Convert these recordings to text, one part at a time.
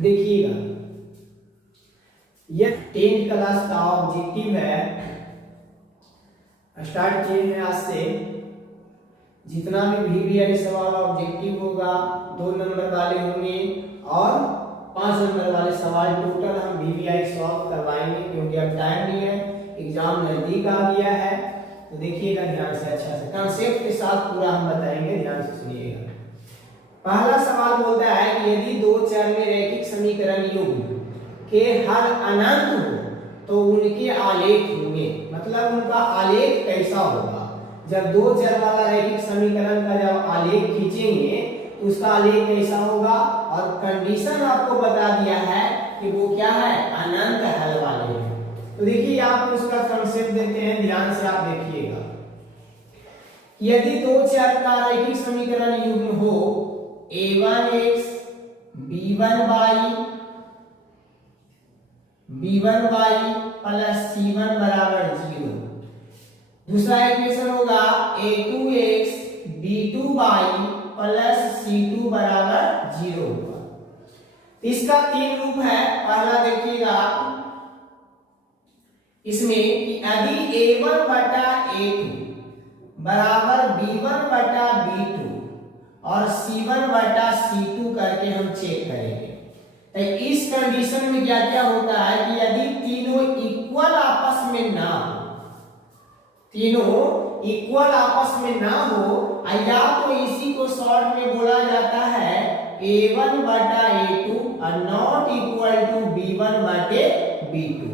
देखिएगा, यह 10th class का ऑब्जेक्टिव है। स्टार्ट किए हैं आज से। जितना भी VVI सवाल ऑब्जेक्टिव होगा 2 नंबर वाले होंगे और 5 नंबर वाले सवाल टोटल हम VVI सॉल्व करवाएंगे, क्योंकि अब टाइम नहीं है, एग्जाम नजदीक आ गया है। तो देखिएगा ध्यान से, अच्छा से कंसेप्ट के साथ पूरा हम बताएंगे, ध्यान से सुनिएगा। पहला सवाल बोलता है कि यदि दो चर में रैखिक समीकरण युग्म के हर अनंत हो तो उनके आलेख होंगे। मतलब उनका आलेख कैसा होगा। जब दो चर वाला रैखिक समीकरण का जब आलेख खींचेंगे तो उसका आलेख कैसा होगा, और कंडीशन आपको बता दिया है कि वो क्या है, अनंत हल वाले हैं। तो देखिए आपको उसका कंसेप्ट देते हैं, ध्यान से आप देखिएगा। यदि दो चर का रैखिक समीकरण युग्म हो a1x b1y प्लस c1 बराबर 0। दूसरा इक्वेशन होगा a2x b2y प्लस c2 बराबर 0 होगा। इसका 3 रूप है। पहला देखिएगा इसमें कि यदि a1 बटा a2 बराबर b1 बटा b2 और c1 बटा c2 करके हम चेक करेंगे, तो इस कंडीशन में क्या क्या होता है कि यदि तीनों इक्वल आपस में ना हो, तीनों इक्वल आपस में ना हो, या तो इसी को शॉर्ट में बोला जाता है a1 बटा a2 और नॉट इक्वल टू b1 बटे b2।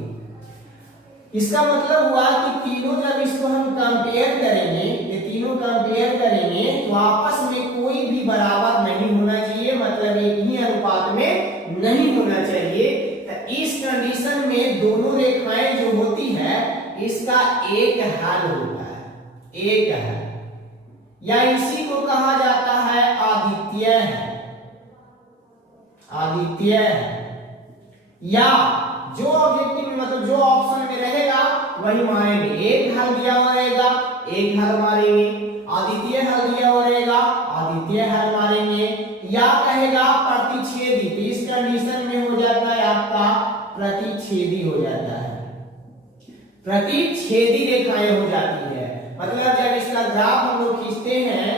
इसका मतलब हुआ कि तीनों जब इसको हम कंपेयर करेंगे, ये तीनों कंपेयर करेंगे तो आपस में कोई भी बराबर नहीं होना चाहिए, मतलब एक ही अनुपात में नहीं होना चाहिए। तो इस कंडीशन में दोनों रेखाएं जो होती है इसका एक हल होता है, एक हल, या इसी को कहा जाता है आदित्य है, आदित्य है। या जो ऑब्जेक्टिव में मतलब जो ऑप्शन में रहेगा वही मारेंगे। एक हल दिया हुआ रहेगा, एक हल मारेंगे। आदित्य हल दिया हुआ रहेगा, आदित्य हल मारेंगे। या कहेगा प्रतिच्छेदी, तो इस कंडीशन में हो जाता है आपका प्रतिच्छेदी हो जाता है, प्रतिच्छेदी रेखाएं हो जाती है। मतलब जब इसका ग्राफ हम लोग खींचते हैं,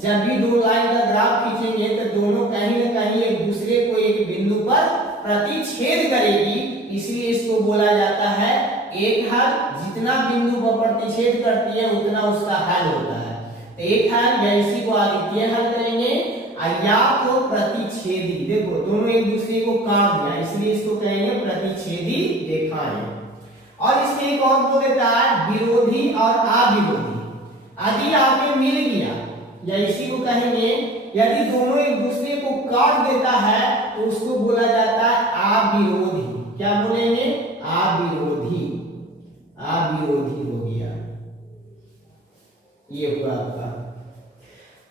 जब भी दो लाइन का ग्राफ खींचेंगे तो दोनों कहीं ना कहीं एक दूसरे को एक बिंदु पर प्रतिच्छेद करेगी, इसलिए इसको बोला जाता है एक हल। जितना बिंदु पर प्रतिच्छेद करती है उतना उसका हल होता है। तो एक हल, या इसी को आदित्य हल करेंगे, या तो प्रतिच्छेदी। देखो दोनों एक दूसरे को काट दिया, इसलिए इसको कहेंगे प्रतिच्छेदी रेखाएं। और इसमें एक और बोल देता है विरोधी और अविरोधी। यदि आपके मिल गया, या इसी को कहेंगे यदि दोनों एक दूसरे को काट देता है तो उसको बोला जाता है अविरोधी। क्या बोलेंगे, अविरोधी, अविरोधी हो गया। ये हुआ आपका।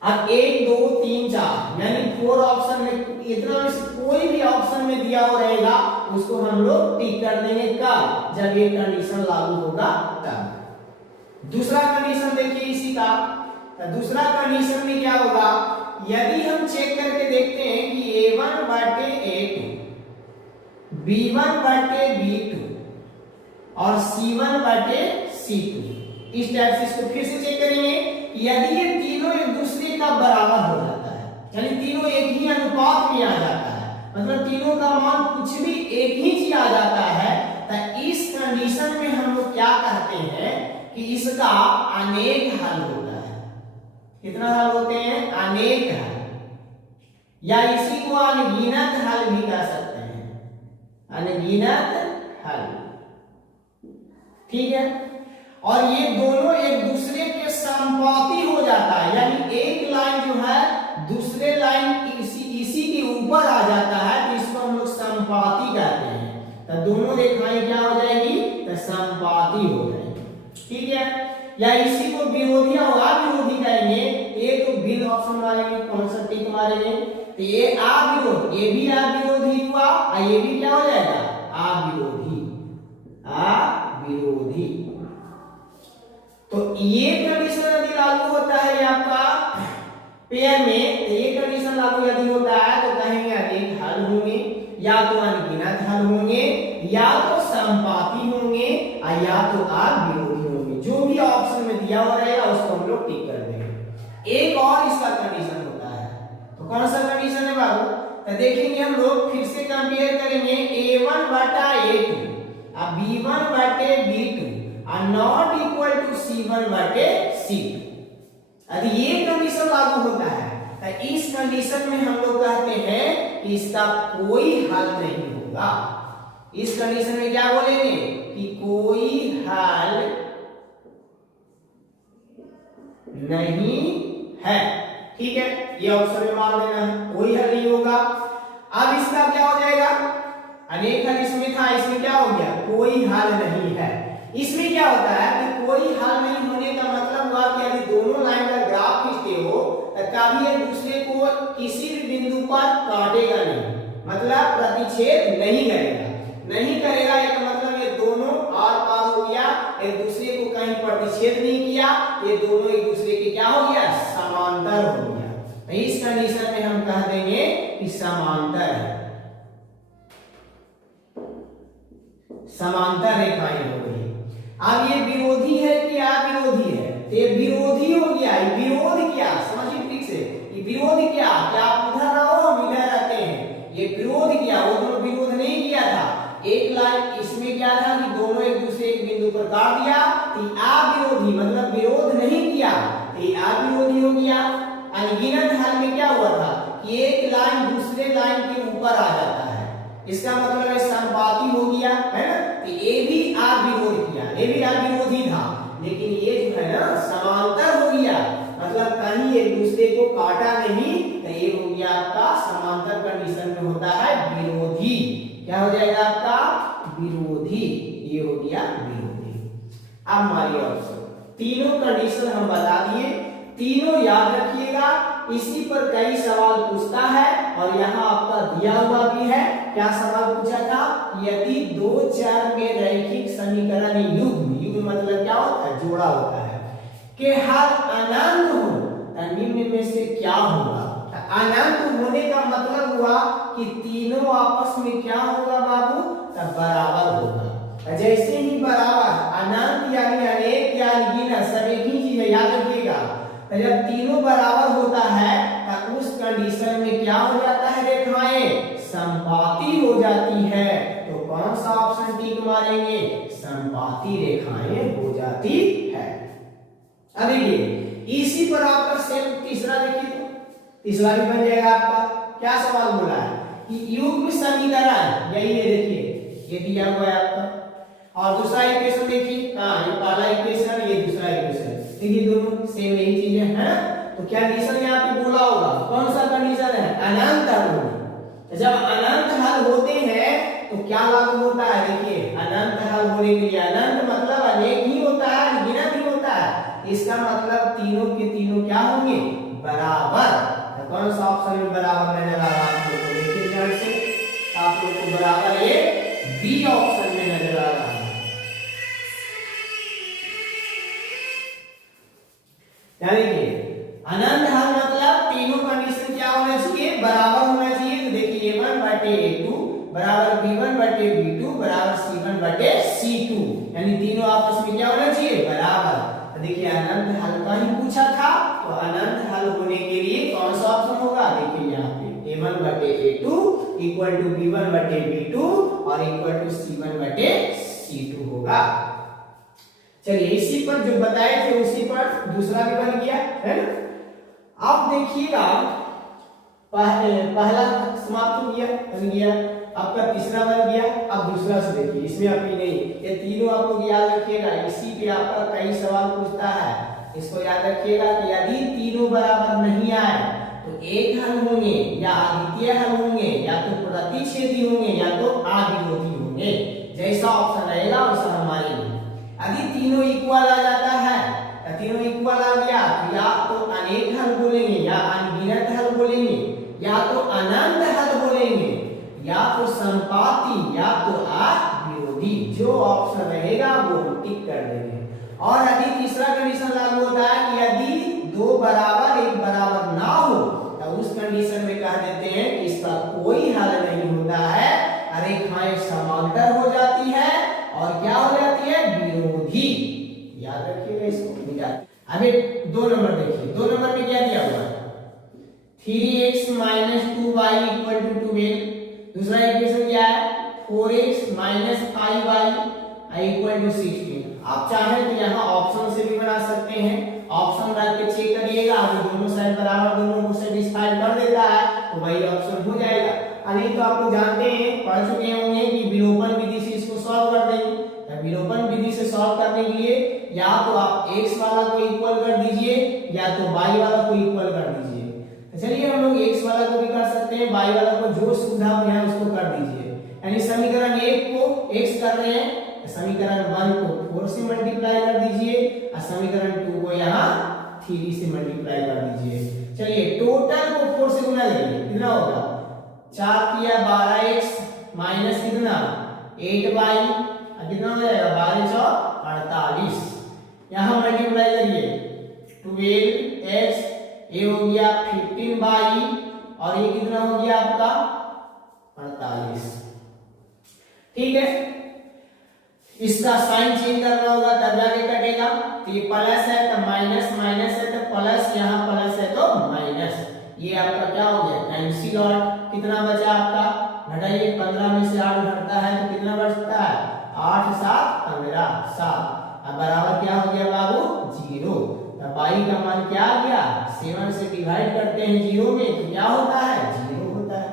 अब 1 2 3 4 यानी 4 ऑप्शन में, इतना में से कोई भी ऑप्शन में दिया हो रहेगा उसको हम लोग टिक कर देंगे। कब, जब ये कंडीशन लागू होगा तब। दूसरा कंडीशन देखिए इसी का। दूसरा कंडीशन में क्या होगा, यदि हम चेक करके देखते हैं कि a1 बटे a2, b1 बटे b2 और c1 बटे c2, इस टाइप से इसको फिर से चेक करेंगे। यदि ये तीनों एक दूसरे का बराबर हो जाता है, यानी तीनों एक ही अनुपात में आ जाता है, मतलब तीनों का मान कुछ भी एक ही चीज आ जाता है, तो इस कंडीशन में हम लोग क्या कहते हैं कि इसका अनेक हल होता है। कितना हल होते हैं, अनेक हल, या इसी को अनगिनत हल भी कह सकते हैं, अनगिनत हल। ठीक है। और ये दोनों एक दूसरे के समानुपाती हो जाता है, यानी एक लाइन जो है दूसरे लाइन इसी के ऊपर आ जाता है, तो इसको हम लोग समानुपाती कहते हैं। तो दोनों रेखाएं क्या हो जाएगी, तो समानुपाती हो जाएगी। ठीक है। या इसी को विरोधी और अविरोधी कहेंगे। एक तो बिल ऑप्शन मारेंगे, कौन सा टिक मारेंगे, तो ये अविरोध, ये भी अविरोधी हुआ और ये भी क्या हो जाएगा, अविरोधी, अविरोधी। तो ये कंडीशन यदि लागू होता है आपका पेयर में, तो ये कंडीशन लागू यदि होता है तो कहेंगे अनेक हल होंगे। या तो अनगिनत हल होंगे, या तो समपाती होंगे, या तो आप विरोधी होंगे। जो भी ऑप्शन में दिया हुआ रहेगा उसको हम लोग टिक कर देंगे। एक और इसका कंडीशन होता है, तो कौन सा कंडीशन है बाबू? तो देखेंगे हम लोग, फिर से कंपेयर करेंगे a1 बटा a2 अब b1 बटे b2 और नॉट इक्वल टू c1 बटे c2। यदि ये कंडीशन लागू होता है तो इस कंडीशन में हम लोग कहते हैं कि इसका कोई हल नहीं होगा। इस कंडीशन में क्या बोलेंगे कि कोई हल नहीं है। ठीक है, ये ऑप्शन में मान लेना है, कोई हल नहीं होगा। अब इसका क्या हो जाएगा? अनेक हल इसमें था, इसमें क्या हो गया? कोई हल नहीं है। इसमें क्या होता है कि कोई हल नहीं होने का मतलब हुआ कि यदि दोनों लाइन का ग्राफ खींचते हो तो कभी एक दूसरे को किसी भी बिंदु पर काटेगा नहीं, मतलब प्रतिच्छेद नहीं करेगा। नहीं करेगा एक मतलब ये दोनों आर पार हो गया, एक दूसरे को कहीं प्रतिच्छेद नहीं किया, ये दोनों एक दूसरे के क्या हो गया? समांतर हो गया। तो इस कंडीशन में हम कह देंगे कि समांतर है, समांतर रेखाएं हो गई। अब ये विरोधी है कि अविरोधी है? ये विरोधी हो गया। ये विरोध क्या, समझिए ठीक से, ये विरोध क्या आप उधर रहो हम इधर रहते हैं, ये विरोध किया, वो दोनों विरोध नहीं किया था। एक लाइन इसमें क्या था कि दोनों एक दूसरे के बिंदु पर काट दिया, तो अविरोधी मतलब विरोध नहीं किया, तो ये अविरोधी हो गया। अनगिनत हल में क्या हुआ था कि एक लाइन दूसरे लाइन के ऊपर आ जाता है, इसका मतलब है समपाती हो गया, है ना? तो ये भी अविरोध किया, ये भी अविरोधी था, लेकिन ये जो है ना समांतर हो गया, मतलब कहीं एक दूसरे को काटा नहीं, तो ये हो गया आपका समांतर कंडीशन में होता है विरोधी। क्या हो जाएगा आपका? विरोधी। ये हो गया विरोधी। अब हमारी ऑप्शन तीनों कंडीशन हम बता दिए, तीनों याद रखिएगा। इसी पर कई सवाल पूछता है और यहाँ आपका दिया हुआ भी है। क्या सवाल पूछा था? यदि दो चर में रैखिक समीकरण युग्म, युग्म मतलब क्या होता है? जोड़ा होता है, के हल अनंत हो तो निम्न में से क्या होगा? अनंत होने का मतलब हुआ कि तीनों आपस में क्या होगा बाबू? तब बराबर होगा। जैसे ही बराबर, अनंत यानी अनेक या अनगिनत सब एक ही चीज है, याद रखिएगा। तो जब तीनों बराबर होता है तो उस कंडीशन में क्या हो जाता है? रेखाएं समपाती हो जाती है। तो कौन सा ऑप्शन टिक मारेंगे? समपाती रेखाएं हो जाती है। अब देखिए इसी पर आपका सेम तीसरा देखिए, तो तीसरा भी बन जाएगा आपका। क्या सवाल बोला है कि युग्म समीकरण, यही है देखिए, ये दिया हुआ है आपका। और दूसरा इक्वेशन देखिए, हाँ ये पहला इक्वेशन, ये दूसरा इक्वेशन, देखिए दोनों सेम यही चीज है। तो क्या कंडीशन यहाँ पे बोला होगा? कौन सा कंडीशन है? अनंत हल होगा। जब अनंत हल होते हैं तो क्या लागू होता है? देखिए अनंत हल होने के लिए, अनंत मतलब अनेक ही होता है, अनगिनत ही होता है, इसका मतलब तीनों के तीनों क्या होंगे? बराबर। तो कौन सा ऑप्शन में बराबर नजर आ रहा है आप लोग को? देखिए ध्यान से, आप लोग को बराबर ये बी ऑप्शन में नजर आ रहा है। यानी कि अनंत हल मतलब तीनों कंडीशन क्या होना चाहिए? बराबर होना चाहिए। तो देखिए a1 बटे a2 बराबर b1 बटे b2 बराबर c1 बटे c2, यानी तीनों आपस में क्या होना चाहिए? बराबर। तो देखिए अनंत हल का ही पूछा था, तो अनंत हल होने के लिए कौन सा ऑप्शन होगा? देखिए यहाँ पे a1 बटे a2 इक्वल टू b1 बटे b2 और इक्वल टू c1 बटे c2 होगा। चलिए इसी पर जो बताए थे उसी पर दूसरा भी बन गया, है ना? अब देखिएगा पहला समाप्त हो गया, बन गया, आपका तीसरा बन गया। अब दूसरा से देखिए, इसमें अभी नहीं, ये तीनों आप लोग याद रखिएगा। इसी पे आपका कई सवाल पूछता है, इसको याद रखिएगा कि यदि तीनों बराबर नहीं आए तो एक हल होंगे, या अद्वितीय हल होंगे, या तो प्रतिच्छेदी होंगे, या तो अविरोधी होंगे। जैसा ऑप्शन रहेगा वैसा हमारे लिए। यदि तीनों इक्वल आ जाता है, तीनों इक्वल आ गया तो या तो अनेक हल बोलेंगे, या अनगिनत हल बोलेंगे, या तो अनंत हल बोलेंगे, या तो संपाती, या तो अविरोधी। जो ऑप्शन रहेगा वो हम टिक कर देंगे। और यदि तीसरा कंडीशन लागू होता है कि यदि दो बराबर एक बराबर ना हो, तो उस कंडीशन में कह देते हैं कि इसका कोई हल नहीं होता है, याद रखिएगा इसको मिटा। अब एक 2 नंबर देखिए, 2 नंबर में क्या दिया हुआ है 3x minus 2y equal to 12। दूसरा इक्वेशन क्या है 4x minus 5y equal to 16। आप चाहें तो यहाँ ऑप्शन से भी बना सकते हैं, ऑप्शन रख के चेक करिएगा, अगर दोनों साइड बराबर दोनों को सेटिस्फाई कर देता है तो वही ऑप्शन हो जाएगा। अभी तो आप लोग जानते हैं, पढ़ चुके होंगे कि विलोपन विधि से इसको सॉल्व कर देंगे। तो विलोपन विधि से सॉल्व करने के लिए या तो आप x वाला को इक्वल कर दीजिए या तो y वाला को इक्वल कर दीजिए। तो चलिए हम लोग x वाला को भी कर सकते हैं, y वाला को जो सुविधा हो है उसको कर दीजिए। यानी समीकरण 1 को x कर रहे हैं, समीकरण 1 को 4 से मल्टीप्लाई कर दीजिए और समीकरण 2 को यहाँ 3 से मल्टीप्लाई कर दीजिए। चलिए टोटल को 4 से गुना करिए, कितना होगा 4 किया 12x माइनस कितना 8y, कितना हो जाएगा 12 चौक 48। यहाँ मल्टीप्लाई करिए 12x, ये हो गया 15y और ये कितना हो गया आपका 48। ठीक है, इसका साइन चेंज करना होगा तब जाके कटेगा। तो ये प्लस है तो माइनस, माइनस है तो प्लस, यहाँ प्लस है तो माइनस, ये आपका क्या हो गया कैंसिल आउट। कितना बचा आपका घटाइए, 15 में से 8 घटता है तो कितना बचता है 8 7 15 7। अब बराबर क्या हो गया बाबू 0। तो y का मान क्या आ गया 7 से डिवाइड करते हैं 0 में तो क्या होता है 0 होता है।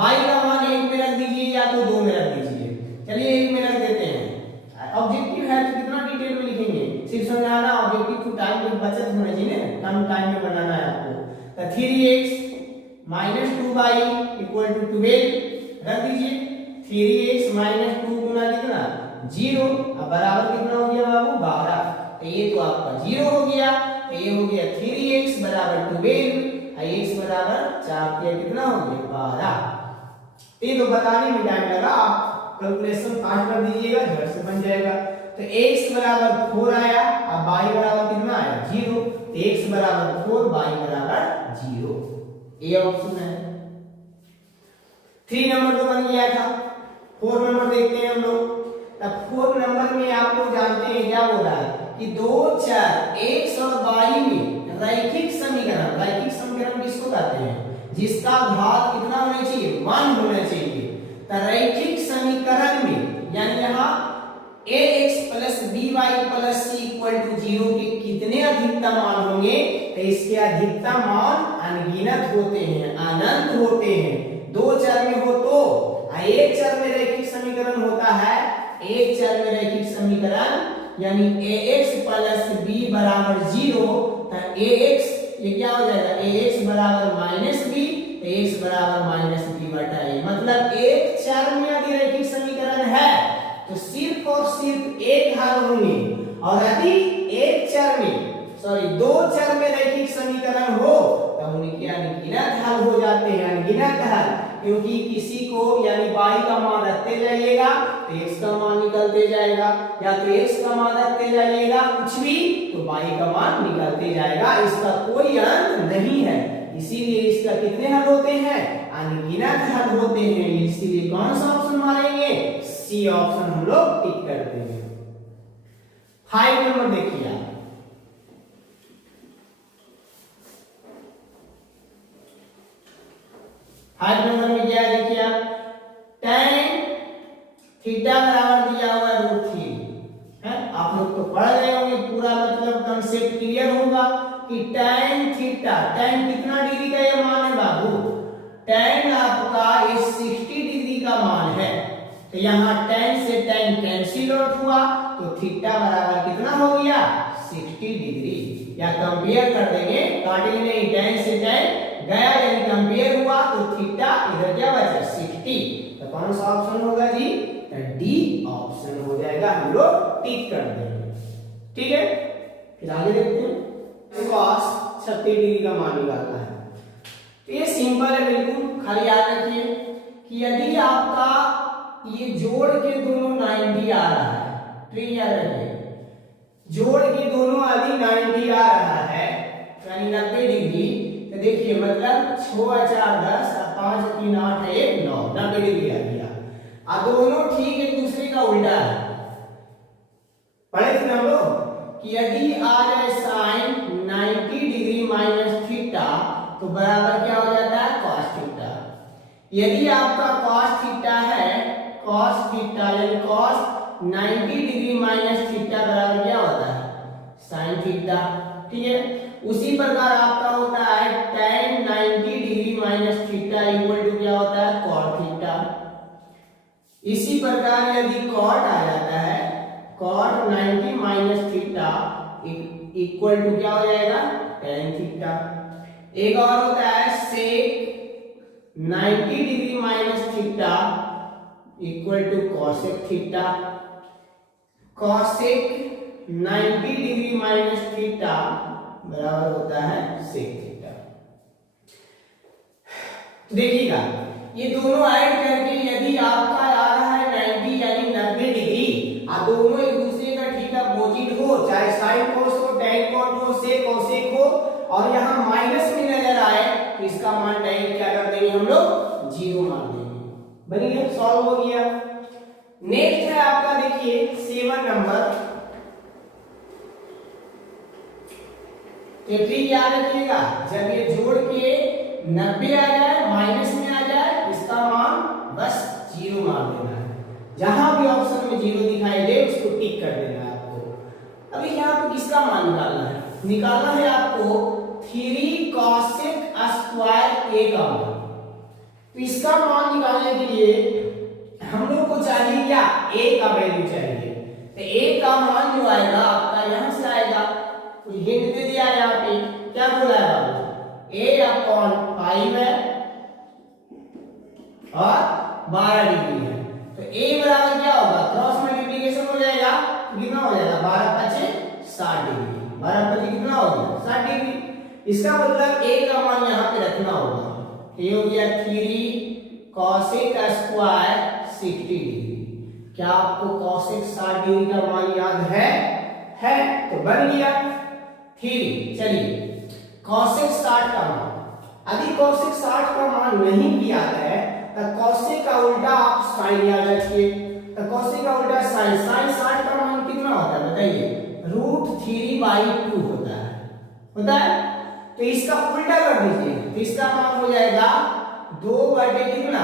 y का मान 1 में रख दीजिए या तो 2 में रख दीजिए। चलिए 1 में रख देते हैं, ऑब्जेक्टिव है तो कितना डिटेल में लिखेंगे, सिर्फ समझाना, ऑब्जेक्टिव को टाइम की बचत होनी चाहिए, कम टाइम में बनाना है आपको। तो 3x minus 2y equal to 12 रख दीजिए। 3x माइनस 2 गुना कितना 0, अब बराबर कितना हो गया बाबू 12। तो ये तो आपका 0 हो गया, तो ये हो गया 3x बराबर 12 और x बराबर 4 किया कितना हो गया 12। ये तो बताने में टाइम लगा, आप कैलकुलेशन फास्ट कर दीजिएगा, झट से बन जाएगा। तो x बराबर 4 आया, अब y बराबर कितना आया 0। तो x बराबर 4, y बराबर 0, ये ऑप्शन है। 3 नंबर तो बन गया था, 4 नंबर देखते हैं हम लोग। तब 4 नंबर में आप लोग जानते हैं क्या हो रहा है कि दो चर x और y में रैखिक समीकरण, रैखिक समीकरण किसको कहते हैं जिसका घात कितना होना चाहिए 1 होना चाहिए। रैखिक समीकरण में यानी यहाँ ax plus by plus c equal to 0 के कितने अधिकतम मान होंगे, तो इसके अधिकतम मान अनगिनत होते हैं, अनंत होते हैं। 2 चर में हो तो एक चर में रैखिक समीकरण होता है, एक चर में रैखिक समीकरण यानी ax प्लस b बराबर 0। तो ax ये क्या हो जाएगा ax बराबर माइनस b, x बराबर माइनस b बटा a। मतलब एक चर में यदि रैखिक समीकरण है तो सिर्फ और सिर्फ एक हल होंगे, और यदि एक चर में दो चर में रैखिक समीकरण हो तो उनके अनगिनत हल हो जाते हैं, अनगिनत हल। क्योंकि किसी को यानी y का मान रखते जाइएगा तो x का मान निकलते जाएगा, या तो x का मान रखते जाइएगा कुछ भी तो y का मान निकलते जाएगा, इसका कोई अंत नहीं है। इसीलिए इसका कितने हल होते हैं अनगिनत हल होते हैं। इसीलिए कौन सा ऑप्शन मारेंगे सी ऑप्शन हम लोग टिक करते हैं। 5 नंबर देखिए आप, फाइव नंबर में क्या देखिए आप tan थीटा बराबर दिया हुआ है √3 है। आप लोग तो पढ़ रहे होंगे, पूरा मतलब कंसेप्ट क्लियर होगा कि tan थीटा, tan कितना डिग्री का ये मान है बाबू, tan आपका ये 60 डिग्री का मान है। तो यहाँ tan से tan कैंसिल आउट हुआ तो थीटा बराबर कितना हो गया 60 डिग्री, या कंपेयर कर देंगे, काटेंगे नहीं, tan से tan गया यानी कंपेयर हुआ तो थीटा इधर क्या बचा 60। तो कौन सा ऑप्शन होगा जी, तो डी ऑप्शन हो जाएगा, हम लोग टिक कर देंगे। ठीक है, फिर आगे देखते हैं। cos 36 डिग्री का मान निकालना है। तो ये सिंपल है बिल्कुल, खाली याद रखिए कि यदि आपका ये जोड़ के दोनों 90 आ रहा है, तो याद रखिए जोड़ के दोनों यदि 90 आ रहा है यानी 90 डिग्री, तो देखिए मतलब 6 और 4 10 और 5 और 3 8 है 9, 90 डिग्री आ गया। और दोनों ठीक एक दूसरे का उल्टा है। पढ़े थे हम लोग कि यदि आ जाए साइन 90 डिग्री माइनस थीटा तो बराबर क्या हो जाता है cos थीटा। यदि आपका cos थीटा है, cos थीटा यानी cos 90 डिग्री माइनस थीटा बराबर क्या होता है sin थीटा। ठीक है, उसी प्रकार आपका होता है tan 90 degree minus theta equal to क्या होता है cot थीटा। इसी प्रकार यदि cot आ जाता है cot 90 minus theta equal to क्या हो जाएगा tan थीटा। एक और होता है sec 90 degree minus theta equal to cosec theta. cosec 90 degree minus theta बराबर होता है sec थीटा। देखिएगा ये दोनों ऐड करके यदि आपका आ रहा है 90 यानी 90 डिग्री, और दोनों एक दूसरे का ठीक अपोजिट हो, चाहे sin cos हो, tan cot हो, sec cosec हो, और यहाँ माइनस में नजर आए तो इसका मान डायरेक्ट क्या कर देंगे हम लोग जीरो मान देंगे। बन गया, सॉल्व हो गया। नेक्स्ट है आपका देखिए 7 नंबर। तो ट्रिक याद रखिएगा, जब ये जोड़ के 90 आ जाए माइनस में आ जाए इसका मान बस जीरो मान देना है। जहां भी ऑप्शन में जीरो दिखाई दे उसको टिक कर देना है आपको। अभी यहाँ पे किसका मान निकालना है? निकालना है आपको 3 cosec स्क्वायर a का मान। तो इसका मान निकालने के लिए हम लोग को चाहिए क्या a का वैल्यू चाहिए। तो a का मान जो आएगा आपका यहाँ से आएगा, कुछ हिंट दे दिया यहाँ पे, क्या बोला है बाबू a अपॉन 5 है और 12 डिग्री है। तो a बराबर क्या होगा क्रॉस मल्टीप्लिकेशन हो जाएगा तो कितना हो जाएगा 12 5 60 डिग्री। 12 5 कितना हो गया 60 डिग्री। इसका मतलब a का मान यहाँ पे रखना होगा। ये हो गया 3 cosec स्क्वायर 60 डिग्री। क्या आपको cosec 60 डिग्री का मान याद है? तो बन गया 3। चलिए cosec 60 का मान, यदि cosec 60 का मान नहीं भी आता है तो cosec का उल्टा आप sin याद रखिए। तो cosec का उल्टा sin, sin 60 का मान कितना होता है बताइए √3/2 होता है। तो इसका उल्टा कर दीजिए तो इसका मान हो जाएगा 2 बटे कितना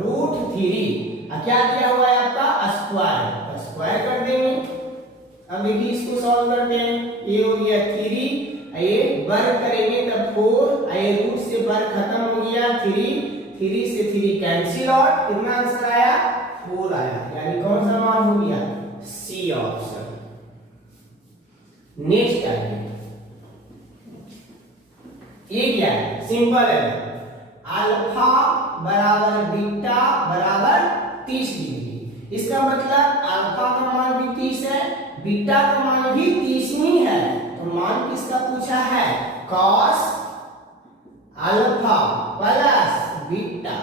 √3। क्या दिया हुआ है आपका स्क्वायर, स्क्वायर कर देंगे। अब देखिए इसको सॉल्व करते हैं। ये हो गया 3, ये वर्ग करेंगे तब 4, ये रूट से वर्ग खत्म हो गया 3 से 3 कैंसिल आउट, कितना आंसर आया 4 आया। यानी कौन सा मान हो गया सी ऑप्शन। नेक्स्ट आइए, ये क्या है सिंपल है, अल्फा बराबर बीटा बराबर 30 डिग्री। इसका मतलब अल्फा का मान भी 30 है, बीटा का मान भी 30 ही है। तो मान किसका पूछा है cos अल्फा प्लस बीटा।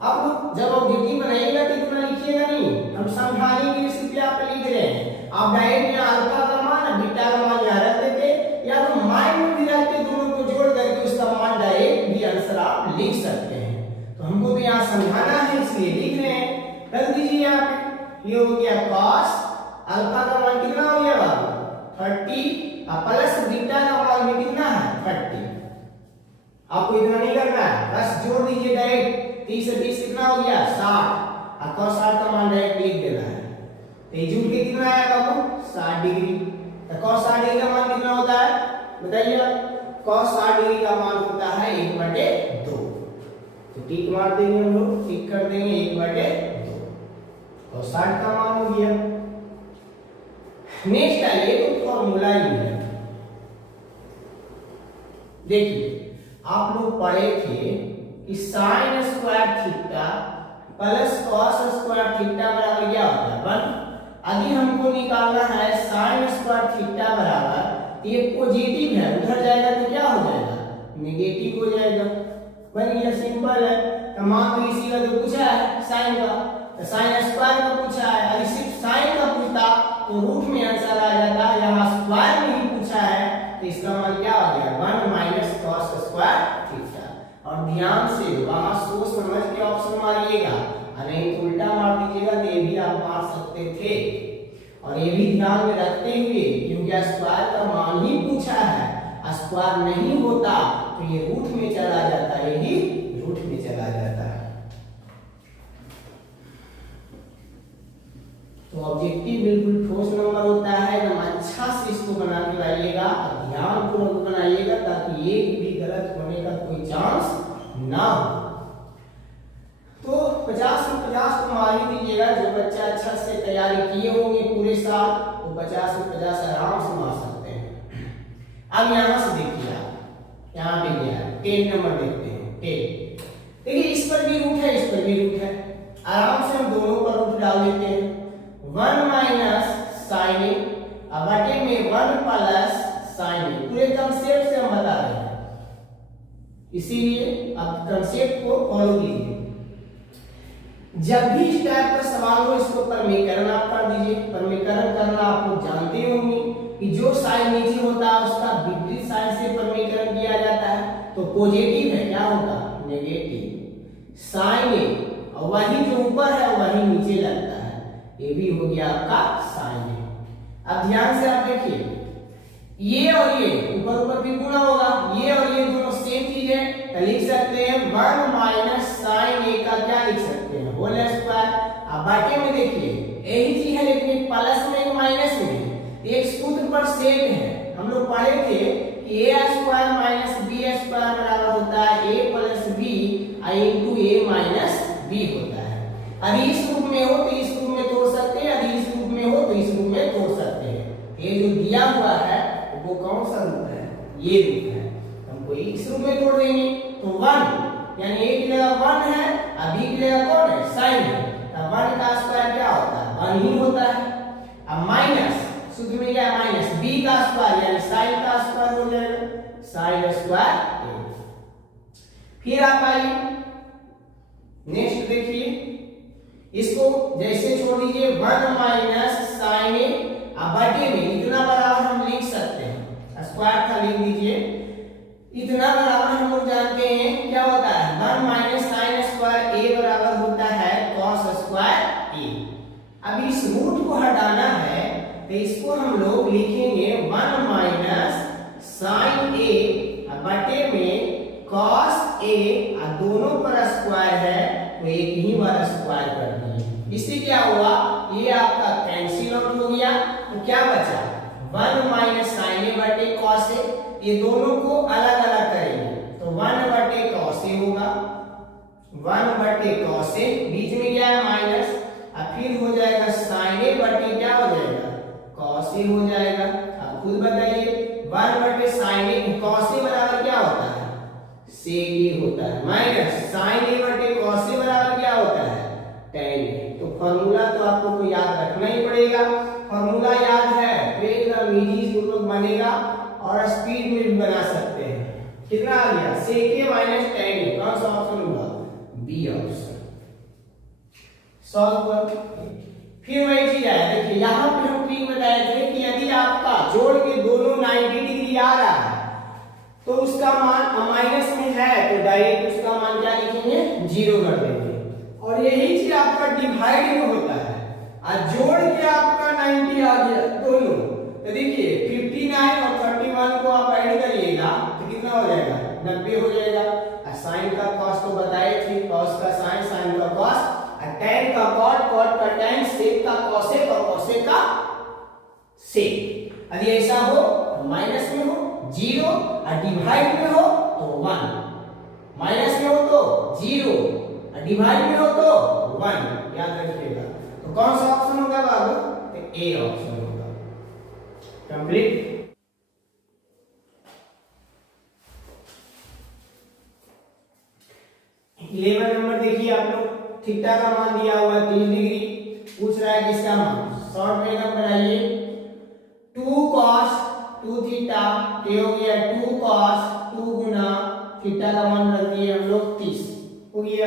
अब जब ऑब्जेक्टिव बनाइएगा तो इतना लिखिएगा नहीं, हम समझाने के लिए सिर्फ यहाँ पे लिख रहे हैं। आप डायरेक्ट यहाँ अल्फा का मान बीटा का मान यहाँ रख देते, या तो माइंड में भी रख के दोनों को जोड़ करके उसका मान डायरेक्ट भी आंसर आप लिख सकते हैं। तो हमको भी यहाँ समझाना है इसलिए लिख रहे हैं। कर दीजिए यहाँ पे, ये हो गया cos अल्फा का मान कितना हो गया बाबू 30 प्लस बीटा का मान भी कितना है 30। आपको इतना नहीं करना है, बस जोड़ दीजिए डायरेक्ट। 30 से 30 कितना हो गया 60 और cos 60 का मान डायरेक्ट लिख देना है। तो जुड़ के कितना आया बाबू 60 डिग्री। तो cos 60 डिग्री का मान कितना होता है बताइए। cos 60 डिग्री का मान होता है 1/2। तो टिक मार देंगे हम लोग, टिक कर देंगे 1/2। cos 60 का मान हो गया। नेक्स्ट आइए तो फॉर्मूला ही है। देखिए आप लोग पढ़े थे कि sin square theta plus cos square theta बराबर क्या होता है 1। यदि हमको निकालना है sin स्क्वायर थीटा बराबर, ये पॉजिटिव है उधर जाएगा तो क्या हो जाएगा नेगेटिव हो जाएगा। बन गया, सिंपल है। तो मान लो इसी का तो पूछा है sin का, तो sin स्क्वायर का पूछा है। यदि सिर्फ sin का पूछता तो रूट में आंसर आ जाता, यहाँ स्क्वायर में ही पूछा है तो इसका मान क्या हो गया 1 माइनस cos स्क्वायर थीटा। और ध्यान से वहां सोच समझ के ऑप्शन मारिएगा, नहीं तो उल्टा मार दीजिएगा तो ये भी आप मार सकते थे। और ये भी ध्यान में रखते हुए, क्योंकि स्क्वायर का मान ही पूछा है, स्क्वायर नहीं होता तो ये रूट में चला जाता है, ये रूट में चला जाता है। तो ऑब्जेक्टिव बिल्कुल ठोस नंबर होता है, एकदम अच्छा से इसको बना के लाइएगा और ध्यान पूर्वक बनाइएगा ताकि एक भी गलत होने का कोई चांस ना हो। तो 50 में 50 को मार ही दीजिएगा। जो बच्चा अच्छा से तैयारी किए होंगे पूरे साल, वो 50 में 50 आराम से मार सकते हैं। अब यहाँ से देखिए, आप यहाँ पे गया 10 नंबर देखते हैं। 10 देखिए, इस पर भी रूट है, इस पर भी रूट है, आराम से हम दोनों पर रूट डाल देते हैं। 1 माइनस साइन ए बटे में 1 प्लस साइन ए, पूरे कंसेप्ट से हम बता रहे हैं, इसीलिए आप कंसेप्ट को फॉलो कीजिए। जब भी इस टाइप का सवाल हो, इसको परमीकरण आप कर दीजिए। परमीकरण करना आप लोग जानते होंगे कि जो साइन नीचे होता है उसका विपरीत साइन से परमीकरण किया जाता है। तो पॉजिटिव है, क्या होगा? नेगेटिव साइन ए, और वही जो ऊपर है वही नीचे लगता है, ये भी हो गया आपका साइन ए। अब ध्यान से आप देखिए, ये और ये ऊपर ऊपर भी गुणा होगा, ये और ये दोनों सेम चीज है, तो लिख सकते हैं 1 माइनस साइन ए का क्या लिख सकते हैं? Whole square. अब बाकी में देखिए यही चीज है, लेकिन एक प्लस में एक माइनस में, एक सूत्र पर सेट है। हम लोग पढ़े थे कि ए स्क्वायर माइनस बी स्क्वायर बराबर होता है ए प्लस बी इंटू ए माइनस बी होता है। यदि इस रूप में हो तो इस रूप में तोड़ सकते हैं, यदि इस रूप में हो तो इस रूप में तोड़ सकते हैं। ये जो दिया हुआ है वो कौन सा रूप है? ये रूप है। हमको इस रूप में तोड़ देंगे तो 1, यानी a की जगह 1 है और b की जगह कौन है? साइन है। तब 1 का स्क्वायर क्या होता है? 1 ही होता है। अब माइनस सूत्र में क्या है? माइनस b का स्क्वायर यानी साइन का स्क्वायर हो जाएगा, साइन स्क्वायर a। फिर आप आइए नेक्स्ट देखिए, इसको जैसे छोड़ दीजिए 1 माइनस साइन ए बटे में इतना बराबर हम लिख सकते हैं, स्क्वायर था लिख दीजिए। इतना बराबर हम लोग जानते हैं क्या होता है? 1 माइनस साइन स्क्वायर ए बराबर होता है कॉस स्क्वायर ए। अब इस रूट को हटाना है तो इसको हम लोग लिखेंगे 1 माइनस साइन ए बटे में कॉस ए, और दोनों पर स्क्वायर है तो एक ही बार स्क्वायर कर दिए। इससे क्या हुआ? ये आपका कैंसिल आउट हो गया, तो क्या बचा? 1 माइनस साइन ए बटे कॉस ए। ये दोनों को अलग अलग करेंगे तो 1 बटे कॉस ए होगा, 1 बटे कॉस ए, बीच में क्या है? माइनस, और फिर हो जाएगा साइन ए बटे क्या हो जाएगा? कॉस ए हो जाएगा। अब खुद बताइए, 1 बटे साइन ए, कॉस ए बराबर क्या होता है? सेक ए होता है, माइनस साइन ए बटे कॉस ए बराबर क्या होता है? tan ए। तो फॉर्मूला तो आपको तो याद रखना ही पड़ेगा। फॉर्मूला याद है तो एकदम इजी पूर्वक बनेगा और स्पीड में भी बना सकते हैं। कितना आ गया? सेक ए माइनस tan ए। कौन सा ऑप्शन होगा? B option. सॉल्व कर। फिर वही चीज है, देखिए यहाँ पे हम ट्रिक बताए थे कि यदि आपका जोड़ के दोनों 90 डिग्री आ रहा है तो उसका मान माइनस में है तो डायरेक्ट उसका मान क्या लिखेंगे? 0 कर देंगे। और यही चीज आपका डिवाइड में होता है, और जोड़ के आपका 90 आ गया दोनों, तो देखिए 59 और 31 को आप ऐड करिएगा तो कितना हो जाएगा? 90 हो जाएगा। और साइन का कॉस तो बताए थे, कॉस का साइन, साइन का कॉस, और tan का कॉट, कॉट का tan, सेक का कॉसेक और कॉसेक का सेक। यदि ऐसा हो माइनस में हो 0 और डिवाइड में हो तो 1, माइनस में हो तो 0 और डिवाइड में हो तो 1, याद रखिएगा। तो कौन सा ऑप्शन होगा बाबू? तो ए ऑप्शन होगा। कंप्लीट। इलेवन नंबर देखिए आप लोग, थीटा का मान दिया हुआ है 30 डिग्री, पूछ रहा है किसका मान? शॉर्ट में एकदम बनाइए, 2 cos 2 थीटा, ये हो गया 2 cos 2 गुना थीटा का मान रख दिए हम लोग 30 हो गया।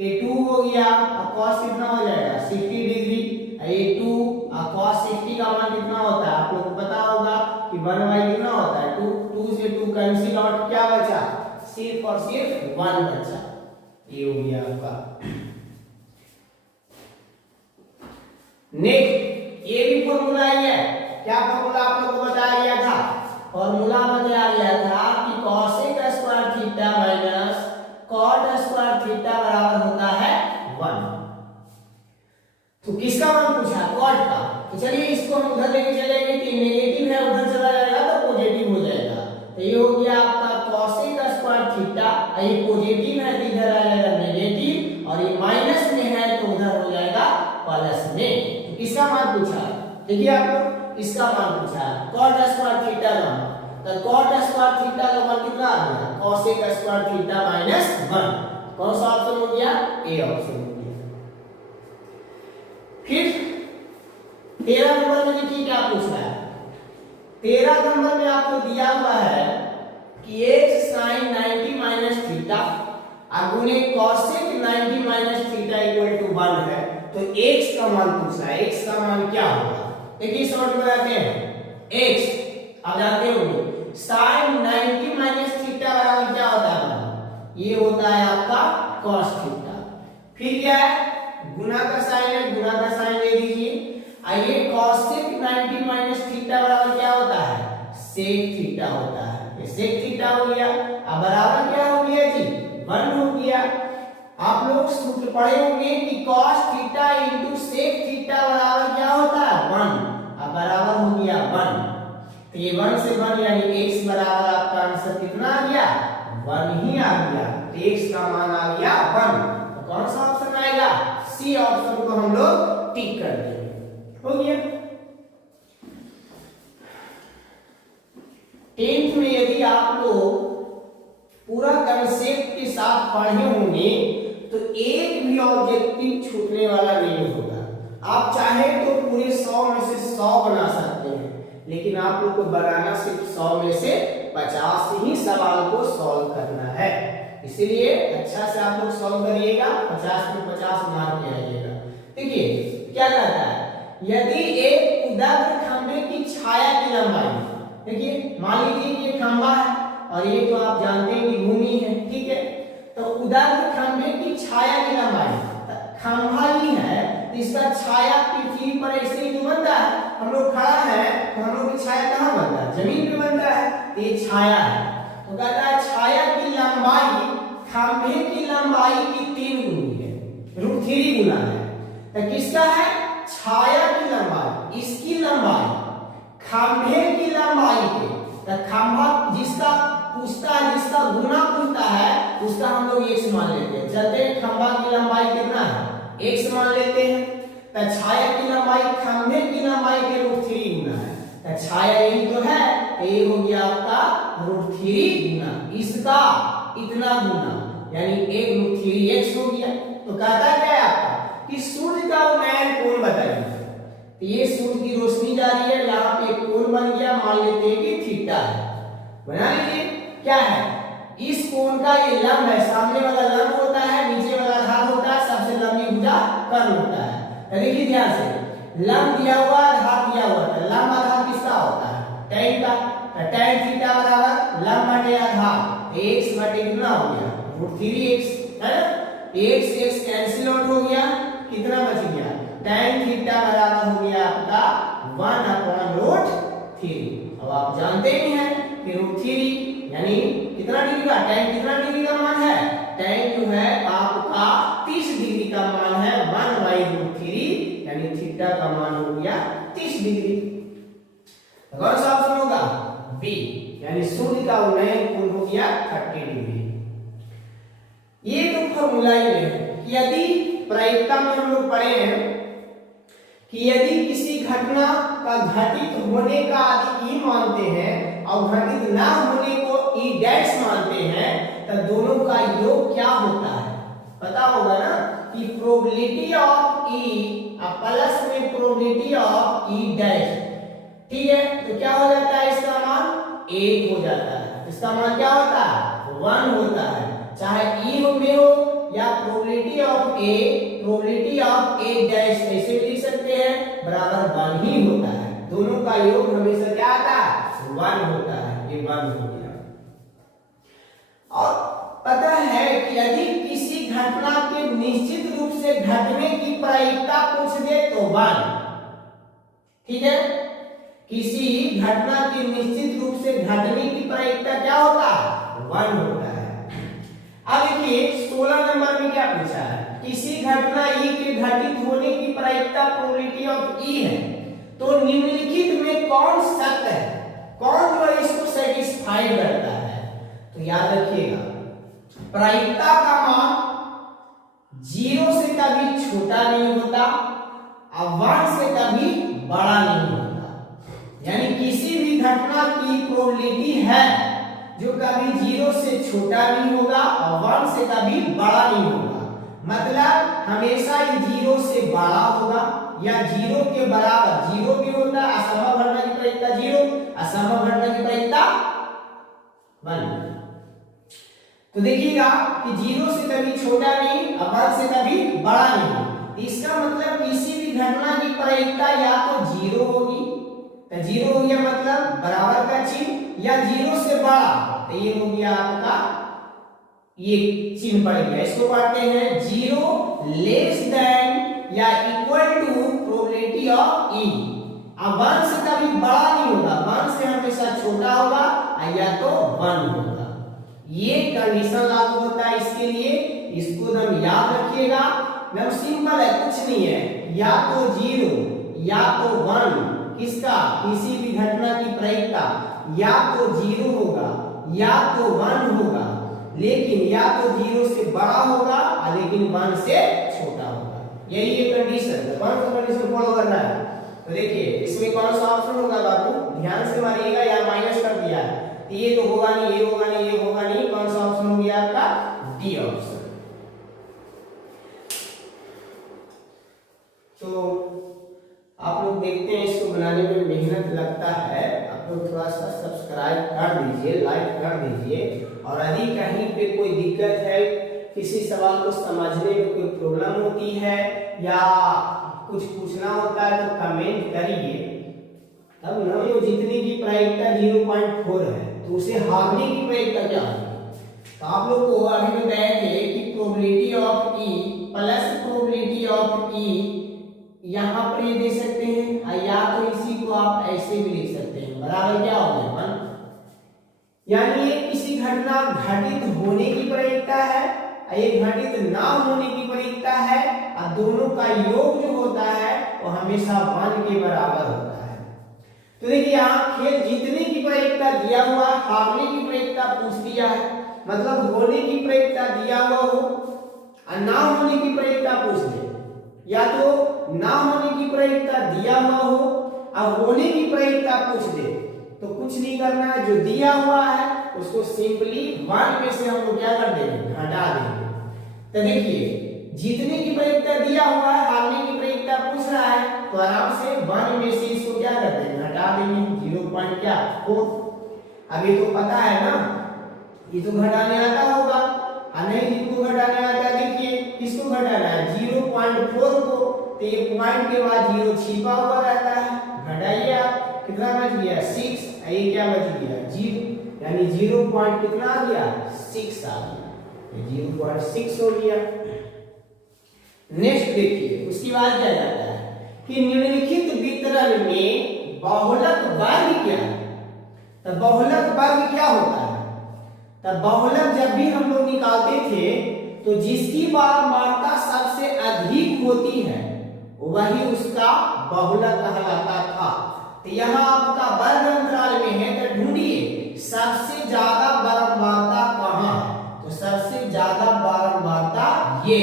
ये 2 हो गया और cos कितना हो जाएगा? 60 डिग्री। ये 2 और cos 60 का मान कितना होता है? आप लोग को पता होगा कि 1/, कितना होता है? 2 से 2 कैंसिल आउट, क्या बचा? सिर्फ और सिर्फ 1 बचा। ये हो गया आपका। नेक्स्ट ये भी फॉर्मूला ही है। क्या फॉर्मूला आप लोग को बताया गया था? फॉर्मूला बताया गया था कि cosec square theta minus cot square theta बराबर होता है 1। तो किसका मान पूछा? cot का। तो चलिए इसको हम उधर लेके चलेंगे कि नेगेटिव है उधर चला जाएगा तो पॉजिटिव हो जाएगा। तो ये हो गया आपका cosec स्क्वायर थीटा, ये पॉजिटिव है तो इधर आ जाएगा नेगेटिव, और ये माइनस में है तो उधर हो जाएगा प्लस में। तो किसका मान पूछा? देखिए आप लोग, इसका मान पूछा cot स्क्वायर थीटा का मान। तो cot स्क्वायर थीटा का मान कितना आ गया? cosec square theta minus 1। कौन सा ऑप्शन हो गया? ए ऑप्शन हो गया। फिर 13 नंबर में देखिए क्या पूछा है। 13 नंबर में आपको दिया हुआ है कि x sin 90 माइनस थीटा गुणे cosec 90 minus theta equal to 1 है। तो x का मान पूछा है। x का मान क्या होगा? देखिए शॉर्ट में आते हैं। x अब जानते होंगे sin 90 माइनस थीटा बराबर क्या होता है? ये होता है आपका cos थीटा। फिर क्या है? गुना का साइन है, गुना का साइन ले दीजिए। आइए cosec 90 माइनस थीटा बराबर क्या होता है? sec थीटा होता है। ये sec थीटा हो गया। अब बराबर क्या हो गया जी? 1 हो गया। आप लोग सूत्र पढ़े होंगे कि cos theta into sec theta बराबर क्या होता है? 1। अब बराबर हो गया 1। तो ये 1 से 1 यानी x बराबर आपका आंसर कितना आ गया? 1 ही आ गया। तो x का मान आ गया 1। तो कौन सा ऑप्शन आएगा? सी ऑप्शन को हम लोग टिक कर देंगे। हो गया। 10th में यदि आप लोग पूरा कंसेप्ट के साथ पढ़े होंगे तो एक भी ऑब्जेक्टिव छूटने वाला नहीं होगा। आप चाहे तो पूरे 100 में से 100 बना सकते हैं, लेकिन आप लोग को बनाना सिर्फ 100 में से 50 ही सवाल को सॉल्व करना है। इसीलिए अच्छा से आप लोग सॉल्व करिएगा, 50 में 50 मार्क ले आइएगा। देखिए क्या कहता है, यदि एक उदाग्र खंभे की छाया की लंबाई, देखिए मान लीजिए ये खंभा है और ये तो आप जानते हैं कि भूमि है, ठीक है। तो उदाग्र खंभे की छाया की लंबाई, खंभा ही है तो इसका छाया पृथ्वी पर ऐसे ही तो बनता है। हम लोग खड़ा है तो हम लोग की छाया कहाँ बनता है? जमीन पे बनता है। तो ये छाया है। तो कहता है छाया की लंबाई खंभे की लंबाई की 3 गुनी है, √3 गुना है। तो किसका है? छाया की लंबाई, इसकी लंबाई खंभे की लंबाई के, तो खंभा जिसका पूछता है, जिसका गुना पूछता है उसका हम लोग x मान लेते हैं। चलते हैं खंभा की लंबाई कितना है? x मान लेते हैं। तो छाया की लंबाई खंभे की लंबाई के √3 गुना है। तो छाया यही तो है, तो ये हो गया आपका √3 गुना इसका इतना गुना, यानी 1√3x हो गया। तो कहता क्या है आपका कि सूर्य का उन्नयन कोण बताइए। तो ये सूर्य की रोशनी जा रही है, यहाँ पे एक कोण बन गया, मान लेते हैं कि थीटा है, बना लीजिए। क्या है? इस कोण का ये लंब है, सामने वाला लंब होता है, नीचे वाला आधार होता है, सबसे लंबी भुजा कर्ण होता है। तो देखिए ध्यान से, लंब दिया हुआ आधार दिया हुआ है, लंब आधार किसका होता है? tan का। तो tan थीटा बराबर लंब बटे आधार x बटे कितना हो गया? √3x है ना। x x कैंसिल आउट हो गया, कितना बच गया? tan थीटा बराबर हो गया आपका 1/√3। अब आप जानते ही हैं कि √3 यानी कितना डिग्री का? tan कितना डिग्री का मान है? tan जो है आपका 30 डिग्री का मान है, 1/√3 यानी थीटा का मान हो गया 30 डिग्री। कौन सा ऑप्शन होगा? बी, यानी सूर्य का उन्नयन कोण हो गया 30 डिग्री। ये तो फॉर्मूला ही है। यदि प्रायिकता में हम लोग पढ़े हैं कि यदि किसी घटना का घटित होने का आदि ई मानते हैं और घटित ना होने को ई डैश मानते हैं, तो दोनों का योग क्या होता है? पता होगा ना कि प्रोबेबिलिटी ऑफ ई प्लस में प्रोबेबिलिटी ऑफ ई डैश, ठीक है। तो क्या हो जाता है? इसका मान 1 हो जाता है। इसका मान क्या होता है? 1 होता है। चाहे ई में हो या प्रोबेबिलिटी ऑफ ए डैश ऐसे भी लिख सकते हैं, बराबर 1 ही होता है। दोनों का योग हमेशा क्या आता है? 1 होता है। ये 1 हो गया। और पता है कि यदि किसी घटना के निश्चित रूप से घटने की प्रायिकता पूछ दे तो 1, ठीक है, किसी घटना की निश्चित रूप से घटने की प्रायिकता क्या होता है, 1 होता है। अब देखिए 16 नंबर में क्या पूछा है, किसी घटना ई के घटित होने की प्रायिकता प्रोबेबिलिटी ऑफ ई है, तो निम्नलिखित में कौन सत्य है, कौन जो है इसको सेटिस्फाई करता है। तो याद रखिएगा प्रायिकता का मान 0 से कभी छोटा नहीं होता और 1 से कभी बड़ा नहीं होता। यानी किसी भी घटना की प्रोबेबिलिटी है जो कभी 0 से छोटा नहीं होगा और 1 से कभी बड़ा नहीं होगा। मतलब हमेशा ही 0 से बड़ा होगा या 0 के बराबर, 0 भी होता है असंभव घटना की प्रायिकता 0, असंभव घटना की प्रायिकता 1। तो देखिएगा कि 0 से कभी छोटा नहीं और 1 से कभी बड़ा नहीं। इसका मतलब किसी भी घटना की प्रायिकता या तो 0 होगी, तो 0 हो गया मतलब बराबर का चिन्ह, या 0 से बड़ा, तो ये हो गया आपका ये चिन्ह पड़ गया। इसको पढ़ते हैं 0 लेस देन या इक्वल टू प्रोबेबिलिटी ऑफ ई। अब 1 से कभी बड़ा नहीं होगा, 1 से हमेशा छोटा होगा या तो 1 होगा। ये कंडीशन लागू होता है इसके लिए, इसको एकदम याद रखिएगा। एकदम सिंपल है, कुछ नहीं है, या तो 0 या तो 1, किसका, किसी भी घटना की प्रायिकता या तो 0 होगा या तो 1 होगा, लेकिन या तो 0 से बड़ा होगा और लेकिन 1 से छोटा होगा। यही ये कंडीशन है। कौन सा कंडीशन फॉलो करना है, तो देखिए इसमें कौन सा ऑप्शन होगा बाबू, ध्यान से मारिएगा, या माइनस कर दिया है, ये तो होगा नहीं, ये होगा नहीं, ये होगा नहीं, कौन सा ऑप्शन हो गया आपका, डी ऑप्शन। तो आप लोग देखते हैं इसको बनाने में मेहनत लगता है, आप लोग थोड़ा सा सब्सक्राइब कर दीजिए, लाइक कर दीजिए, और यदि कहीं पे कोई दिक्कत है, किसी सवाल को समझने में कोई प्रॉब्लम होती है या कुछ पूछना होता है तो कमेंट करिए। अब ना वो जितने की प्रायिकता 0.4 है तो उसे हारने की प्रायिकता क्या होगी। तो आप लोग को अभी बताए थे कि probability of E plus probability of E यहाँ पर ये दे सकते हैं, या तो इसी को आप ऐसे भी लिख सकते हैं, बराबर क्या हो गया 1। यानी ये किसी घटना घटित होने की प्रायिकता है, ये घटित ना होने की प्रायिकता है, और दोनों का योग जो होता है वो हमेशा 1 के बराबर होता है। तो देखिए यहाँ खेल जीतने की प्रायिकता दिया हुआ, हारने की प्रायिकता पूछ दिया है, मतलब होने की प्रायिकता दिया हुआ हो और ना होने की प्रायिकता पूछ दे, या तो ना होने की प्रायिकता दिया हुआ हो और होने की प्रायिकता पूछ दे, तो कुछ नहीं करना है, जो दिया हुआ है उसको सिंपली 1 में से हम लोग क्या कर देंगे, घटा देंगे। तो देखिए जीतने की प्रायिकता दिया हुआ है, हारने की प्रायिकता पूछ रहा है, तो आराम से 1 में से इसको क्या कर देंगे, हटा देंगे, 0.4। अब ये तो पता है ना, ये तो घटाने आता होगा, और नहीं जिनको घटाने आता है, देखिए किसको घटाना है, 0.4 को, तो ये पॉइंट के बाद 0 छिपा हुआ रहता है, घटाइए आप, कितना बच गया 6, ये क्या बच गया 0, यानी 0 पॉइंट कितना आ गया 6 आ गया, 0.6 हो गया। नेक्स्ट देखिए उसके बाद क्या जाता है कि निम्नलिखित वितरण में बहुलक वर्ग क्या है। तो बहुलक वर्ग क्या होता है, तो बहुलक जब भी हम लोग निकालते थे तो जिसकी बारंबारता सबसे अधिक होती है वही उसका बहुलक कहलाता था। तो यहाँ आपका वर्ग अंतराल में है, तो ढूंढिए सबसे ज्यादा बारंबारता कहाँ है, तो सबसे ज्यादा बारंबारता ये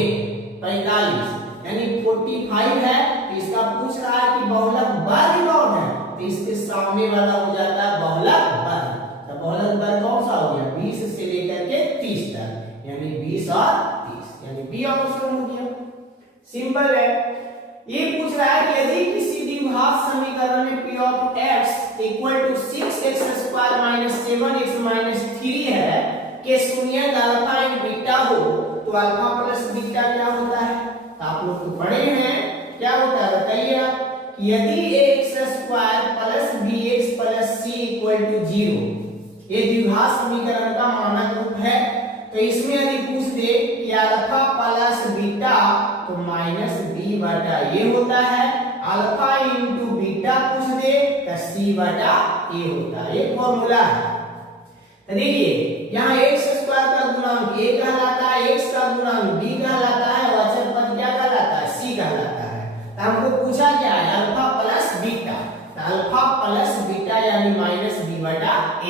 45 यानी 45 है, तो इसका पूछ रहा है कि बहुलक वर्ग कौन है, तो इसके सामने वाला हो जाता है बहुलक वर्ग। तो बहुलक वर्ग कौन सा हो गया 20 से लेकर के 30 तक, यानी 20 और 30, यानी बी ऑप्शन हो गया। सिंपल है। ये पूछ रहा है कि यदि किसी द्विघात समीकरण में p of x equal to 6x square minus 7x minus 3 है के शून्यक अल्फा एंड बीटा हो, तो अल्फा प्लस बीटा क्या होता है, तो आप लोग तो पढ़े हैं क्या होता है बताइए आप, यदि x square plus bx plus c equal to 0 ये द्विघात समीकरण का मानक रूप है, तो इसमें यदि पूछ दे कि अल्फा प्लस बीटा तो माइनस बी बटा ये होता है, अल्फा इंटू बीटा c बटा a होता है। ये फॉर्मूला है। तो देखिए यहाँ x स्क्वायर का गुणांक a कहलाता है, x का गुणांक b कहलाता है और अचर पद क्या कहलाता है, c कहलाता है। तो हमको पूछा क्या है, अल्फा प्लस बीटा। तो अल्फा प्लस बीटा यानी माइनस b बटा a।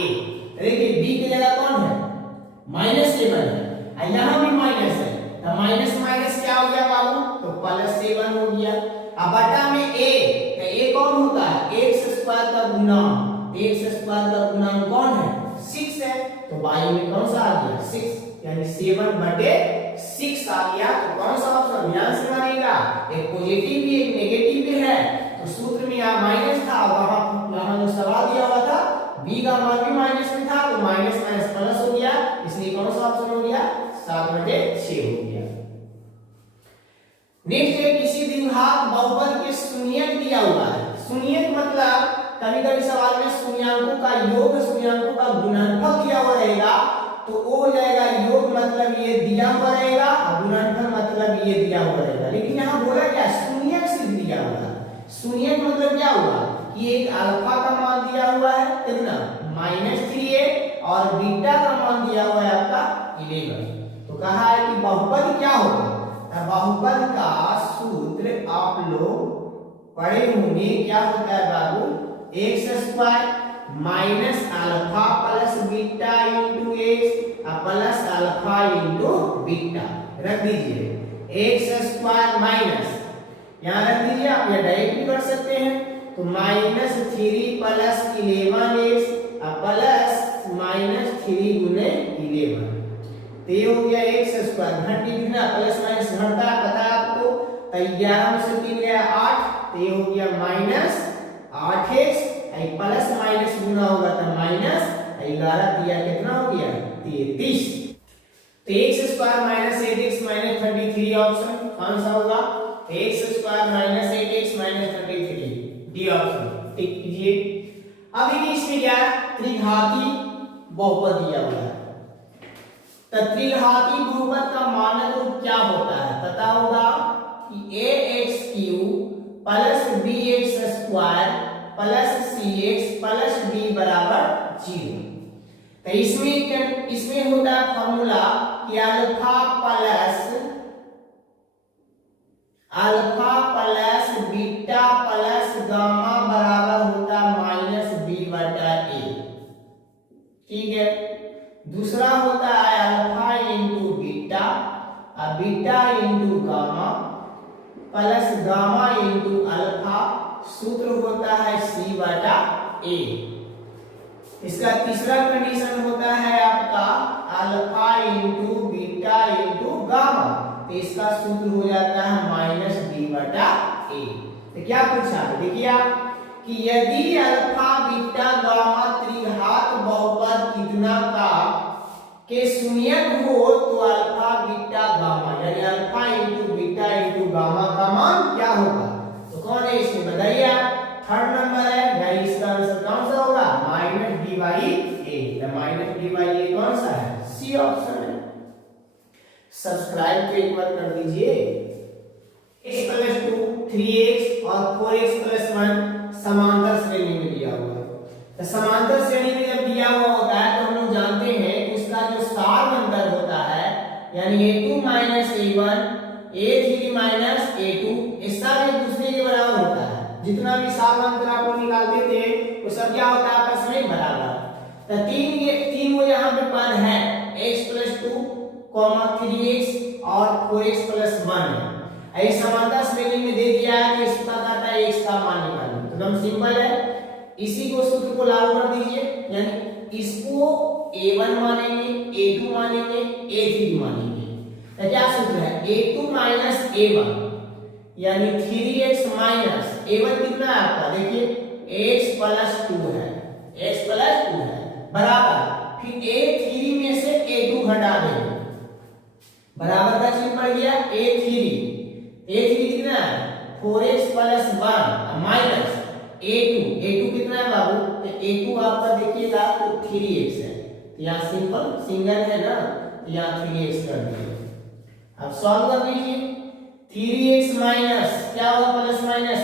देखिए b की जगह कौन है, -7 है और यहाँ भी माइनस है। तो माइनस माइनस क्या हो गया बाबू, तो +7 हो गया। अब बटा में a, तो a कौन होता है, x स्क्वायर का गुणांक। x स्क्वायर का गुणांक कौन है, 6 है। तो y में कौन सा आ गया, 6 यानी 7/6 आ गया। तो कौन सा ऑप्शन ध्यान से मानेगा, एक पॉजिटिव भी एक नेगेटिव भी है। तो सूत्र में यहाँ माइनस था, वहां जो सवाल दिया हुआ था b का मान भी माइनस में था, तो माइनस माइनस प्लस हो गया, इसलिए कौन सा ऑप्शन हो गया, 7/6 हो गया। नेक्स्ट है किसी द्विघात बहुपद के शून्यक दिया हुआ है। शून्यक मतलब कभी कभी सवाल में शून्यांकों का योग, शून्यांकों का गुणनफल दिया हुआ रहेगा, तो वो हो जाएगा योग मतलब ये दिया हुआ रहेगा और गुणनफल मतलब ये दिया हुआ रहेगा। लेकिन यहाँ बोला क्या, शून्यक सिर्फ दिया हुआ है। शून्यक मतलब क्या हुआ कि एक अल्फा का मान दिया हुआ है कितना, -3a और बीटा का मान दिया हुआ है आपका 11। तो कहा है कि बहुपद क्या होगा, बहुपद का सूत्र आप लोग पढ़े होंगे, क्या होता है बाबू, x square minus alpha plus beta into x plus alpha into beta. रख दीजिए x स्क्वायर माइनस, यहाँ रख दीजिए, आप या डायरेक्ट भी कर सकते हैं। तो -3 प्लस 11x प्लस -3 गुने 11। तो ये हो गया x स्क्वायर, घंटी कितना प्लस माइनस घंटा पता है आपको। तो 11 में से 3 गया 8, तो ये हो गया -8x प्लस माइनस गुना होगा तो -11 दिया कितना हो गया 33। तो x स्क्वायर -8x -33 ऑप्शन कौन सा होगा, x square -8x -33 D option tick कीजिए। अब देखिए इसमें क्या है, त्रिघाती बहुपद दिया हुआ है। तो त्रिघाती बहुपद का मानक रूप क्या होता है, पता होगा कि ax³ plus bx square plus cx plus d बराबर 0। तो इसमें होता है फॉर्मूला कि alpha plus beta plus gamma बराबर होता -b/a। ठीक है। दूसरा होता है अल्फा इंटू बीटा और beta into gamma plus gamma into alpha, सूत्र होता है c/a। इसका तीसरा कंडीशन होता है आपका alpha into beta into gamma, तो इसका सूत्र हो जाता है -b/a। तो क्या पूछा है, देखिए आप कि यदि अल्फा बीटा गामा त्रिघात बहुपद कितना का के शून्यक हो तो अल्फा बीटा गामा यानी alpha into beta into gamma का मान क्या होगा। तो कौन है इसमें बताइए आप, थर्ड नंबर है यानी इसका आंसर कौन सा होगा, -d/a। -d/a कौन सा है, सी ऑप्शन है। सब्सक्राइब तो एक बार कर दीजिए। x + 2 3x और 4x + 1 समांतर श्रेणी में दिया हुआ है। तो समांतर श्रेणी में जब दिया हुआ होता है तो हम लोग जानते हैं उसका जो सार अंतर होता है यानी a2 - a1 a3 - a2 ये सब एक दूसरे के बराबर होता है। जितना भी सार अंतर आप लोग निकालते थे वो सब क्या होता है, आपस में बराबर। तो तीन वो यहाँ पे पद है x + 2 3x और 4x + 1 है। ऐसे समांतर श्रेणी में दे दिया है कि इसका कहता है x का मान निकालना, तो एकदम सिंपल है। इसी को सूत्र को लागू कर दीजिए, यानी इसको a1 मानेंगे, a2 मानेंगे, a3 मानेंगे। तो क्या सूत्र है, a2 - a1 यानी 3x - a1 कितना है आपका, देखिए x + 2 है, x + 2 है बराबर, फिर a3 में से a2 हटा देंगे, बराबर का चिन्ह पड़ गया a3 कितना है 4x + 1 माइनस a2 कितना है बाबू, तो a2 आपका देखिएगा तो 3x है, तो यहाँ सिंपल सिंगल है ना, तो यहाँ 3x कर दीजिए। अब सॉल्व कर लीजिए, 3x माइनस क्या होगा, प्लस माइनस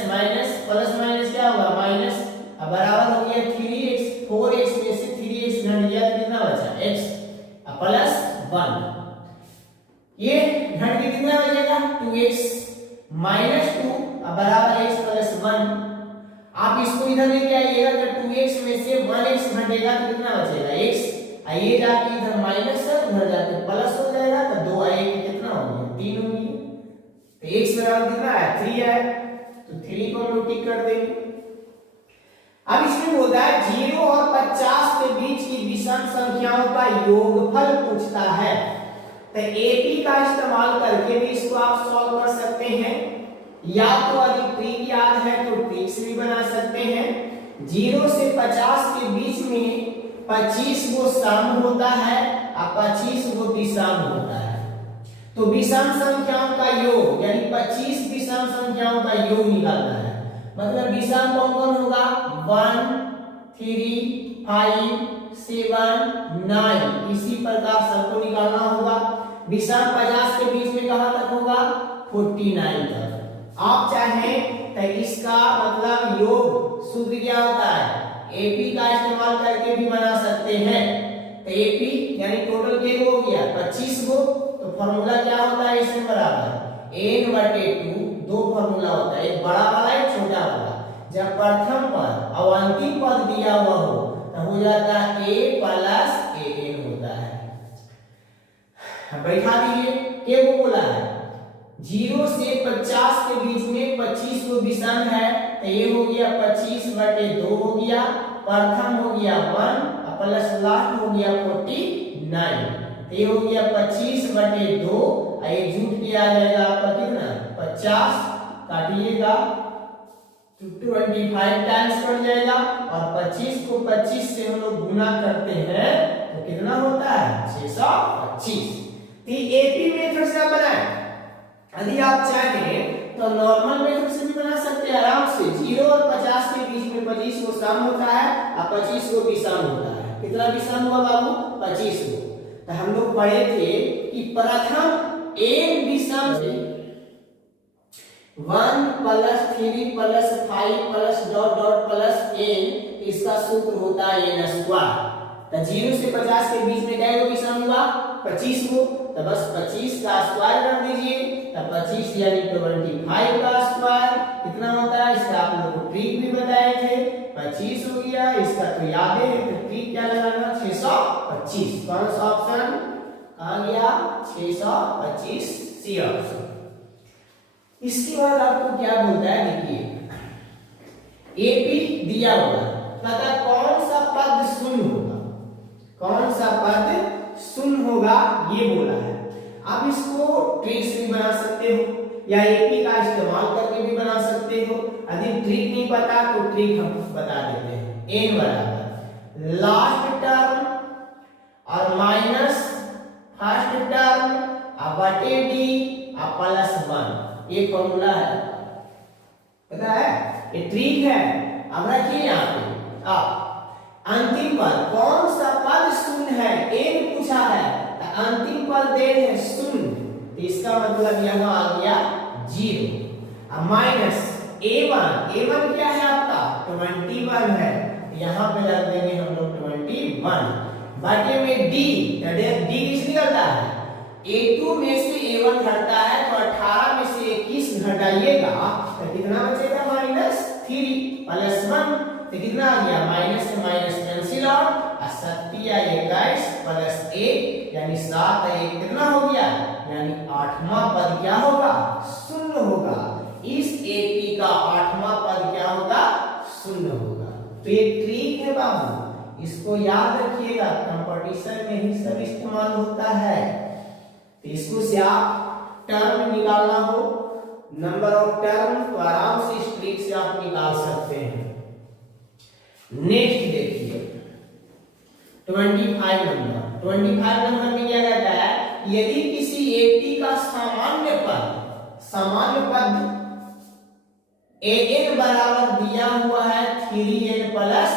क्या होगा माइनस, अब बराबर हो गया 3x, 4x में से 3x घट गया तो कितना बचा x प्लस 1, ये घट के कितना बचेगा 2x माइनस 2 अब बराबर x प्लस 1। आप इसको इधर लेके आइएगा तो 2x में से 1x घटेगा तो कितना बचेगा x, ये जाके इधर माइनस है उधर जाके प्लस हो जाएगा तो 2 आएगा कितना हो गया 3 हो गया, तो x बराबर कितना है 3 है, तो 3 को हम लोग टिक कर देंगे। अब इसमें बोलता है 0 और 50 के बीच की विषम संख्याओं का योगफल पूछता है, तो एपी का इस्तेमाल करके भी इसको आप सॉल्व कर सकते हैं, या तो अधिक ट्रिक याद है तो ट्रिक से भी बना सकते हैं। 0 से 50 के बीच में 25 गो सम होता है और 25 गो विषम होता है, तो विषम संख्याओं का योग यानी 25 विषम संख्याओं का योग निकालना है, मतलब विषम कौन कौन होगा 1 3 5 7 9, इसी प्रकार सबको निकालना होगा। विषम 50 के बीच में कहां तक होगा 49 तक। आप चाहें तो इसका मतलब योग सूत्र क्या होता है एपी का इस्तेमाल करके भी बना सकते हैं, तो एपी यानी टोटल के हो गया 25 गो, तो फॉर्मूला क्या होता है इसमें बराबर n/2, दो फॉर्मूला होता है, एक बड़ा वाला एक छोटा वाला। जब प्रथम पद और अंतिम पद दिया हुआ हो तो हो जाता है a प्लस an होता है। बैठा दीजिए के वो बोला है 0 से 50 के बीच में 25 को विषम है, तो ये हो गया 25/2 हो गया, प्रथम हो गया 1 प्लस लास्ट हो गया 49, तो ये हो गया 25/2, ये जुट के आ जाएगा आपका कितना 50, काटिएगा 25 टाइम्स पड़ जाएगा, और 25 को 25 से हम लोग गुना करते हैं तो कितना होता है 625। तो एपी मेथड से आप बनाए, यदि आप चाहें तो नॉर्मल मेथड से भी बना सकते हैं आराम से। 0 और 50 के बीच में 25 को सम होता है और 25 को विषम होता है। कितना विषम हुआ बाबू 25 को, तो हम लोग पढ़े थे कि प्रथम एक विषम से 1 plus 3 plus 5 plus dot dot plus n, इसका सूत्र होता है n स्क्वायर। तो 0 से 50 के बीच में क्या विषम हुआ 25 को, तो बस 25 का स्क्वायर कर दीजिए, तो 25 यानी 25 का स्क्वायर कितना होता है, इसका आप लोगों को ट्रिक भी बताए थे 25 हो गया, इसका तो याद है, तो ट्रिक क्या लगाना 625। कौन सा ऑप्शन आ गया 625 सी ऑप्शन। इसके बाद आपको क्या बोलता है देखिए एपी दिया हुआ तथा कौन सा पद शून्य होगा, कौन सा पद शून्य होगा ये बोला है। आप इसको ट्रिक से भी बना सकते हो या एपी का इस्तेमाल करके भी बना सकते हो। यदि ट्रिक नहीं पता तो ट्रिक हम बता देते हैं। n बराबर लास्ट टर्म और माइनस फर्स्ट टर्म बटे डी प्लस 1, ये फॉर्मूला है, पता है ये ट्रिक है। अब रखिए यहाँ पे आप अंतिम पद कौन सा पद शून्य है, n पूछा है, तो अंतिम पद दे है शून्य, तो इसका मतलब यहाँ आ गया 0। अब माइनस a1 क्या है आपका 21 है, यहाँ पे रख देंगे हम लोग 21 बटे में d, d किस निकलता है a2 में से a1 घटता है, तो 18 में से 21 घटाइएगा तो कितना बचेगा -3 प्लस 1, तो कितना आ गया माइनस से माइनस कैंसिल आउट, 21 प्लस 1 यानी 7 1 कितना हो गया, यानी 8वां पद क्या होगा शून्य होगा। इस एपी का 8वां पद क्या होगा शून्य होगा। तो ये ट्रिक है बाबू, इसको याद रखिएगा, कंपटीशन में ही सब इस्तेमाल होता है। तो इसको से आप टर्म निकालना हो, नंबर ऑफ टर्म, तो आराम से इस ट्रिक से आप निकाल सकते हैं। नेक्स्ट देखिए 25 नंबर में क्या कहता है, यदि किसी एपी का सामान्य पद an बराबर दिया हुआ है 3n प्लस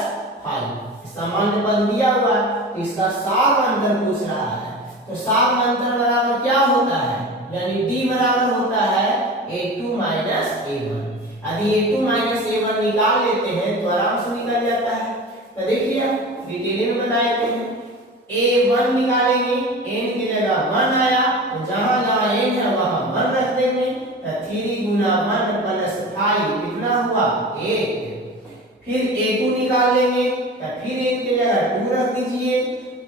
5, सामान्य पद दिया हुआ है, तो इसका सामान्तर पूछ रहा है, तो सामान्तर बराबर क्या होता है, यानी d बराबर होता है a2 माइनस a1। यदि a2 माइनस a1 निकाल लेते हैं तो आराम से निकल जाता है। तो देखिए डिटेल में बताए थे a1 निकालेंगे, n की जगह 1 आया तो जहां जहां n है वहां 1 रख देंगे। तो 3 गुना 1 प्लस 5 कितना हुआ 8। फिर a2 निकाल लेंगे तो फिर n की जगह 2 रख दीजिए।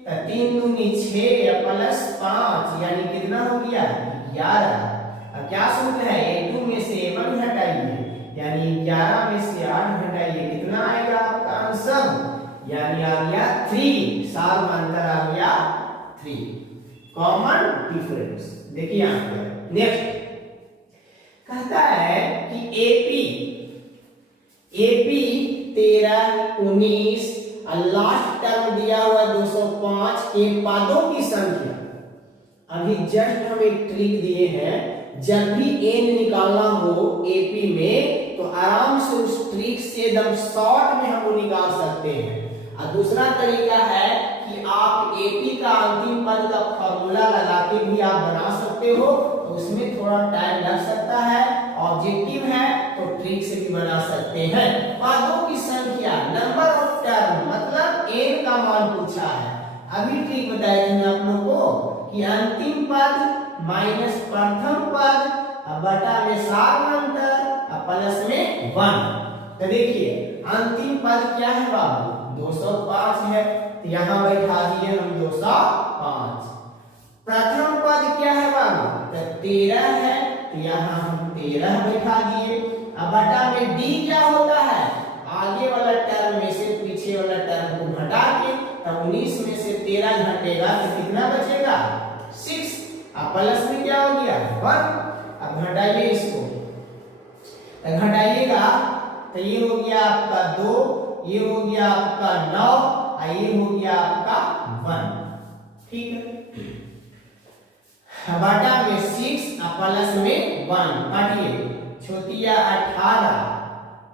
तो 3 दूनी 6 प्लस 5 यानी कितना हो गया 11। अब क्या सूत्र है a2 में से a1 घटाइए यानी 11 में से 8 घटाइए कितना आएगा आपका आंसर यानी आ गया 3। साल में अंतर आ गया 3 कॉमन डिफरेंस। देखिए यहां पर नेक्स्ट कहता है कि एपी 13 19 और लास्ट टर्म दिया हुआ 205 के पदों की संख्या। अभी जस्ट हम एक ट्रिक दिए हैं, जब भी n निकालना हो एपी में तो आराम से उस ट्रिक से एकदम शॉर्ट में हम निकाल सकते हैं। और दूसरा तरीका है कि आप एपी का अंतिम पद का फॉर्मूला लगा के भी आप बना सकते हो, तो उसमें थोड़ा टाइम लग सकता है। ऑब्जेक्टिव है तो ट्रिक से भी बना सकते हैं। पदों की संख्या नंबर ऑफ टर्म मतलब n का मान पूछा है। अभी ट्रिक बताया था आप लोगों को कि अंतिम पद माइनस प्रथम पद बटा में सार्वंतर प्लस में 1। तो देखिए अंतिम पद क्या है बाबू 205 है, तो यहां बैठा दिए हम 205। प्रथम पद क्या है बाबू तो 13 है, तो यहां हम 13 बैठा दिए। अब बटा में d क्या होता है आगे वाला टर्म में से पीछे वाला टर्म को घटा के, तब 19 में से 13 घटेगा तो कितना बचेगा 6। अब प्लस में क्या हो गया 1। अब घटाइए इसको, घटाइएगा तो ये हो गया आपका 2, ये हो गया आपका 9 और ये हो गया आपका 1। ठीक है, बटा में 6 और प्लस में 1 काटिए छोटिया 18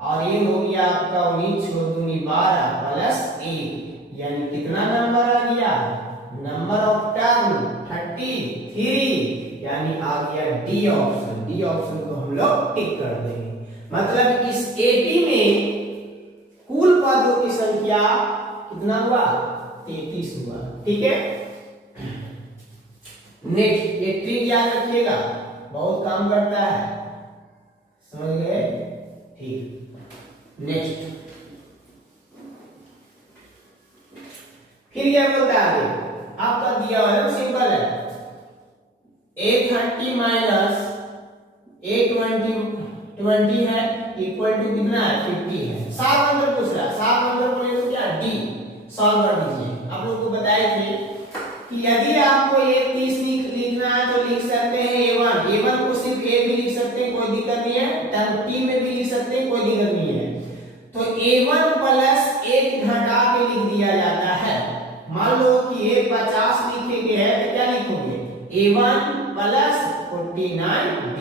और ये हो गया आपका 19 छोटूनी 12 प्लस 1 यानी कितना नंबर आ गया नंबर ऑफ टर्म 33 यानी आ गया डी ऑप्शन। डी ऑप्शन को हम लोग टिक कर देंगे। मतलब इस एपी में कुल पदों की संख्या कितना हुआ 33 हुआ। ठीक है, नेक्स्ट एक ट्रिक याद रखिएगा बहुत काम करता है, समझ गए। ठीक, नेक्स्ट फिर क्या बोलता है आगे आपका दिया हुआ है सिंपल है 830 माइनस 820 है इक्वल टू कितना है 50 है। सात नंबर पूछ रहा है, सात नंबर बोले तो क्या डी सॉल्व कर दीजिए। आप लोग को बताए थे कि यदि आपको ये 30 लिखना है तो लिख सकते हैं a1 को सिर्फ a भी लिख सकते हैं कोई दिक्कत नहीं है, टर्म t में भी लिख सकते हैं कोई दिक्कत नहीं है। तो a1 प्लस 1 घटा के लिख दिया जाता है। मान लो कि ये 50 लिखे गए है तो क्या लिखोगे a1 प्लस 49d,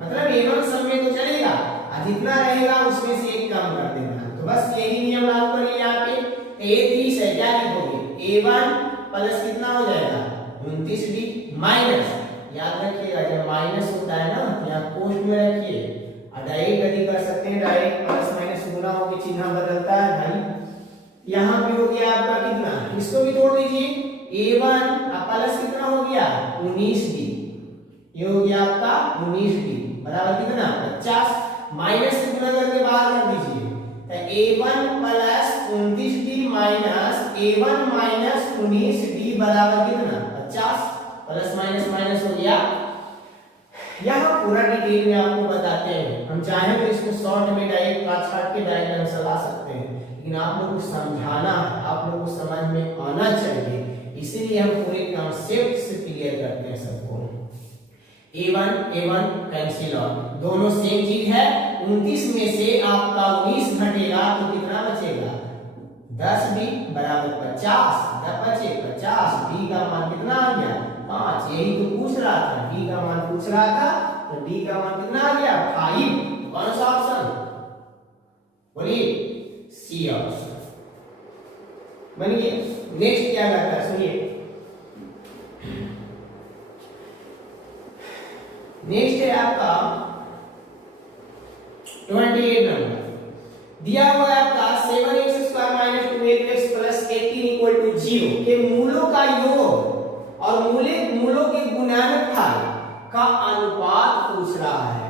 मतलब a1 सब में तो चलेगा और जितना रहेगा उसमें से एक कम कर देना। तो बस यही नियम लागू करिए यहाँ पे। a30 है क्या लिखोगे a1 प्लस कितना हो जाएगा 29d माइनस, याद रखिएगा जब माइनस होता है ना यहाँ पोस्ट में रखिए और डायरेक्ट यदि कर सकते हैं डायरेक्ट प्लस माइनस गुना होकर चिन्ह बदलता है भाई। यहाँ पे हो गया आपका कितना, इसको भी तोड़ दीजिए a1 प्लस कितना हो गया 19d, ये हो गया आपका 19d बराबर कितना 50 माइनस से गुना करके बाहर कर दीजिए। तो a1 plus 29d minus a1 minus 19d बराबर कितना 50, प्लस माइनस माइनस हो गया। यहाँ पूरा डिटेल में आपको बताते हैं, हम चाहें तो इसको शॉर्ट में डायरेक्ट काट काट के डायग्राम चला सकते हैं, लेकिन आप लोगों को समझाना है, आप लोगों को समझ में आना चाहिए, इसीलिए हम पूरे कॉन्सेप्ट से क्लियर करते हैं सबको। a1 कैंसिल आउट, दोनों सेम चीज है। 29 में से आपका 19 घटेगा तो कितना बचेगा 10d बराबर 50, 10 बचे 50, d का मान कितना आ गया 5। यही तो पूछ रहा था, d का मान पूछ रहा था, तो d का मान कितना आ गया 5। कौन सा ऑप्शन बोलिए सी ऑप्शन बन गया। नेक्स्ट क्या करता है सुनिए, नेक्स्ट है आपका 28 नंबर दिया हुआ है आपका 7x square minus 12x plus 18 equal to 0 के मूलों का योग और मूलों के गुणनफल का अनुपात पूछ रहा है।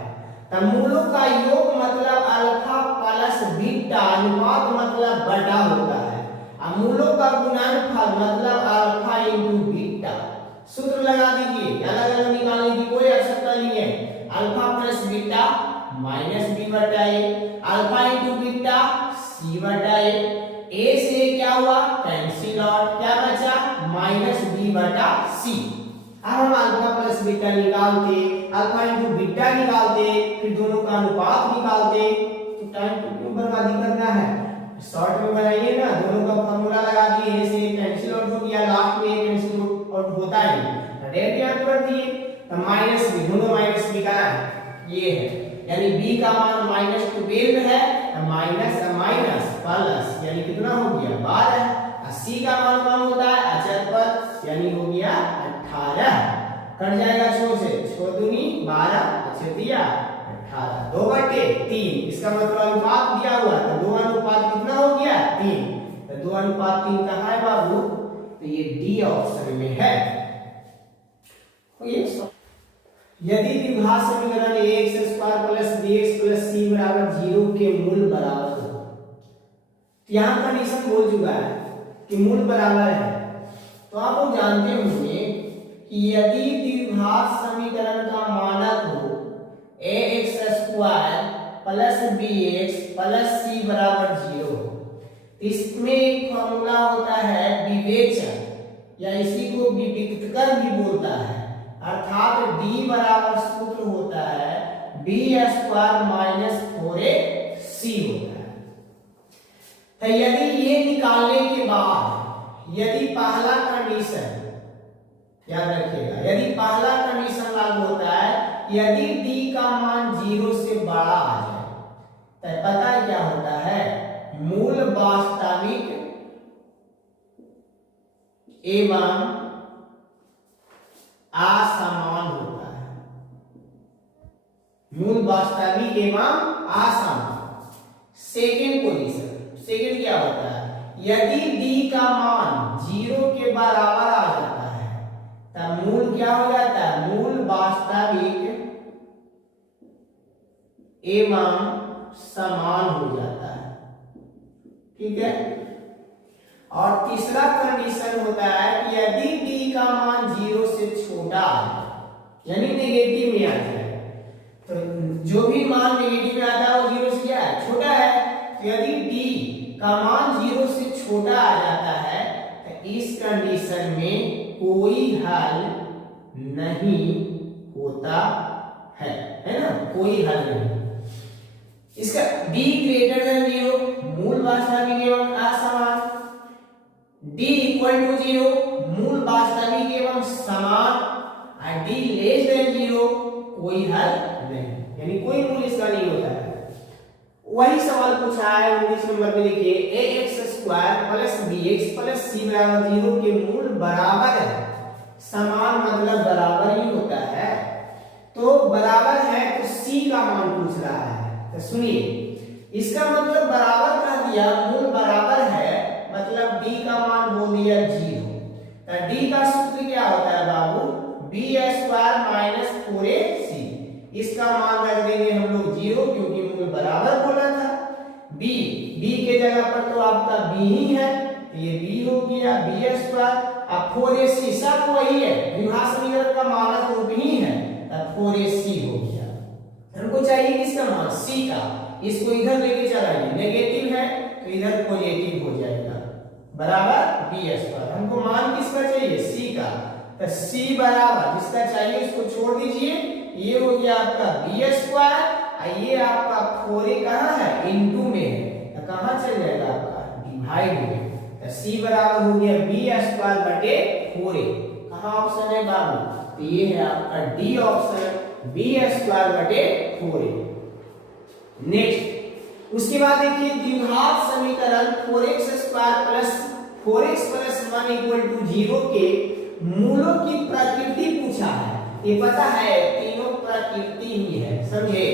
तो मूलों का योग मतलब अल्फा प्लस बीटा, अनुपात मतलब बटा होता है, और मूलों का गुणनफल मतलब अल्फा इंटू बीटा। सूत्र लगा दीजिए, अलग अलग निकालने की कोई आवश्यकता नहीं है। Alpha plus beta minus B बटा A, alpha into beta C बटा ए से क्या हुआ कैंसिल आउट, क्या बचा माइनस बी बटा सी। अब हम अल्फा प्लस बीटा निकालते, अल्फा इंटू बीटा निकालते, फिर दोनों का अनुपात निकालते, तो टाइम क्यों बर्बादी करना है, शॉर्ट में बनाइए ना। दोनों का फॉर्मूला लगा दिए, ए से कैंसिल आउट हो गया, लास्ट में कैंसिल आउट होता है, डायरेक्ट यहां कर दिए। तो माइनस बी, दोनों माइनस बी का ये है, यानी b का मान माइनस 12 है, माइनस माइनस प्लस यानी कितना हो गया 12, और c का मान होता है अचर पद यानी हो गया 18। कट जाएगा 6 से, 6 दूनी 12 अच्छा दिया 18, 2/3। इसका मतलब अनुपात दिया हुआ है, तो 2 अनुपात कितना हो गया 3, तो 2 अनुपात 3 कहाँ है बाबू, तो ये डी ऑप्शन में है। यदि द्विघात समीकरण ax square plus bx plus c बराबर 0 के मूल बराबर हो, यहाँ कंडीशन बोल चुका है कि मूल बराबर है, तो आप लोग जानते होंगे कि यदि द्विघात समीकरण का मानक हो ax square plus bx plus c बराबर 0 हो, इसमें एक फॉर्मूला होता है विवेचन, या इसी को विविक्तकर भी बोलता है, अर्थात d बराबर सूत्र होता है b स्क्वायर माइनस 4ac होता है। तो यदि ये निकालने के बाद यदि पहला कंडीशन याद रखिएगा, यदि पहला कंडीशन लागू होता है, यदि d का मान 0 से बड़ा आ जाए, तो पता है क्या होता है, मूल वास्तविक एवं असमान होता है, मूल वास्तविक एवं असमान। सेकेंड पोजीशन, सेकेंड क्या होता है, यदि d का मान 0 के बराबर आ जाता है, तब मूल क्या हो जाता है, मूल वास्तविक एवं समान हो जाता है, ठीक है। और तीसरा कंडीशन होता है कि यदि d का मान 0 से छोटा आ जाए, यानी नेगेटिव में आ जाए, तो जो भी मान नेगेटिव में आता है वो 0 से क्या है, छोटा है। तो यदि d का मान 0 से छोटा आ जाता है, तो इस कंडीशन में कोई हल नहीं होता है ना, कोई हल नहीं। इसका d ग्रेटर देन 0 मूल वास्तविक एवं असमान, d इक्वल टू 0 मूल वास्तविक एवं समान, और d लेस देन 0 कोई हल नहीं, यानी कोई मूल इसका नहीं होता है। वही सवाल पूछा है 19 नंबर में, लिखिए ax square plus bx plus c बराबर 0 के मूल बराबर है, समान मतलब बराबर ही होता है, तो बराबर है तो c का मान पूछ रहा है। तो सुनिए, इसका मतलब बराबर कर दिया, मूल बराबर है मतलब d का मान बोल दिया 0, तो d का सूत्र क्या होता है बाबू, b स्क्वायर माइनस 4ac, इसका मान रख देंगे हम लोग 0 क्योंकि मूल बराबर बोला था। b के जगह पर तो आपका b ही है, ये b हो गया b स्क्वायर, अब 4ac सब वही है, द्विघात समीकरण का मानक रूप ही है, तब 4ac हो गया। हमको चाहिए किसका मान, c का, इसको इधर लेके चलाइए, नेगेटिव है तो इधर पॉजिटिव हो जाएगा, बराबर b स्क्वायर। हमको मान किसका चाहिए, c का, तो c बराबर जिसका चाहिए उसको छोड़ दीजिए, ये हो गया आपका b स्क्वायर, और ये आपका 4a कहाँ है, इनटू में है, तो कहाँ चल जाएगा आपका डिवाइड में, तो c बराबर हो गया b स्क्वायर बटे 4a। कहाँ ऑप्शन है बाबू, तो ये है आपका डी ऑप्शन, b स्क्वायर बटे 4a। नेक्स्ट, उसके बाद देखिए द्विघात समीकरण 4x square plus 4x plus 1 equal to 0 के मूलों की प्रकृति पूछा है। ये पता है तीनों प्रकृति ही है, समझे,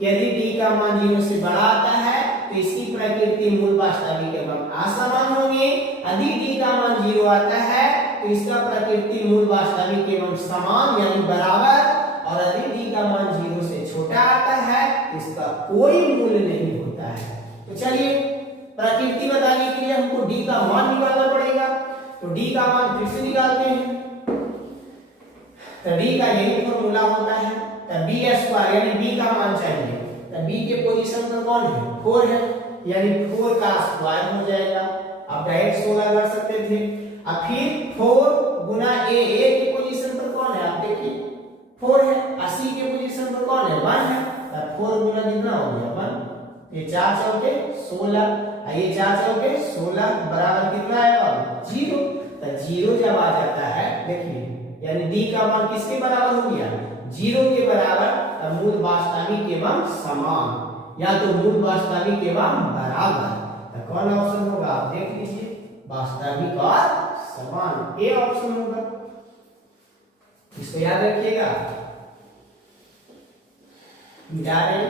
यदि डी का मान 0 से बड़ा आता है तो इसकी प्रकृति मूल वास्तविक एवं असमान होंगे। यदि डी का मान 0 आता है तो इसका प्रकृति मूल वास्तविक एवं समान यानी बराबर, और यदि डी का मान 0 से छोटा आता है तो इसका कोई मूल्य नहीं होता है। तो चलिए प्रकृति बताने के लिए हमको डी का मान निकालना पड़ेगा, तो डी का मान फिर से निकालते हैं। तो डी का यही फॉर्मूला होता है, तो बी स्क्वायर यानी बी का मान चाहिए, तो बी के पोजीशन पर कौन है 4 है, यानी 4 का स्क्वायर हो जाएगा। आप डायरेक्ट 16 कर सकते थे। अब फिर 4 गुना ए के पोजीशन पर कौन है आप देखिए 4 है, 80 के पोजीशन पर कौन है 1 है, तो 4 गुना कितना हो गया 1, ये 4 चौके 16, ये 4 चौके 16 बराबर कितना आएगा 0। तो 0 जब आ जाता है देखिए, यानी डी का मान किसके बराबर हो गया 0 के बराबर, मूल वास्तविक एवं समान या तो मूल वास्तविक एवं बराबर। तो कौन ऑप्शन होगा आप देख लीजिए, वास्तविक और समान, ए ऑप्शन होगा। इसको याद रखिएगा। मिटा रहे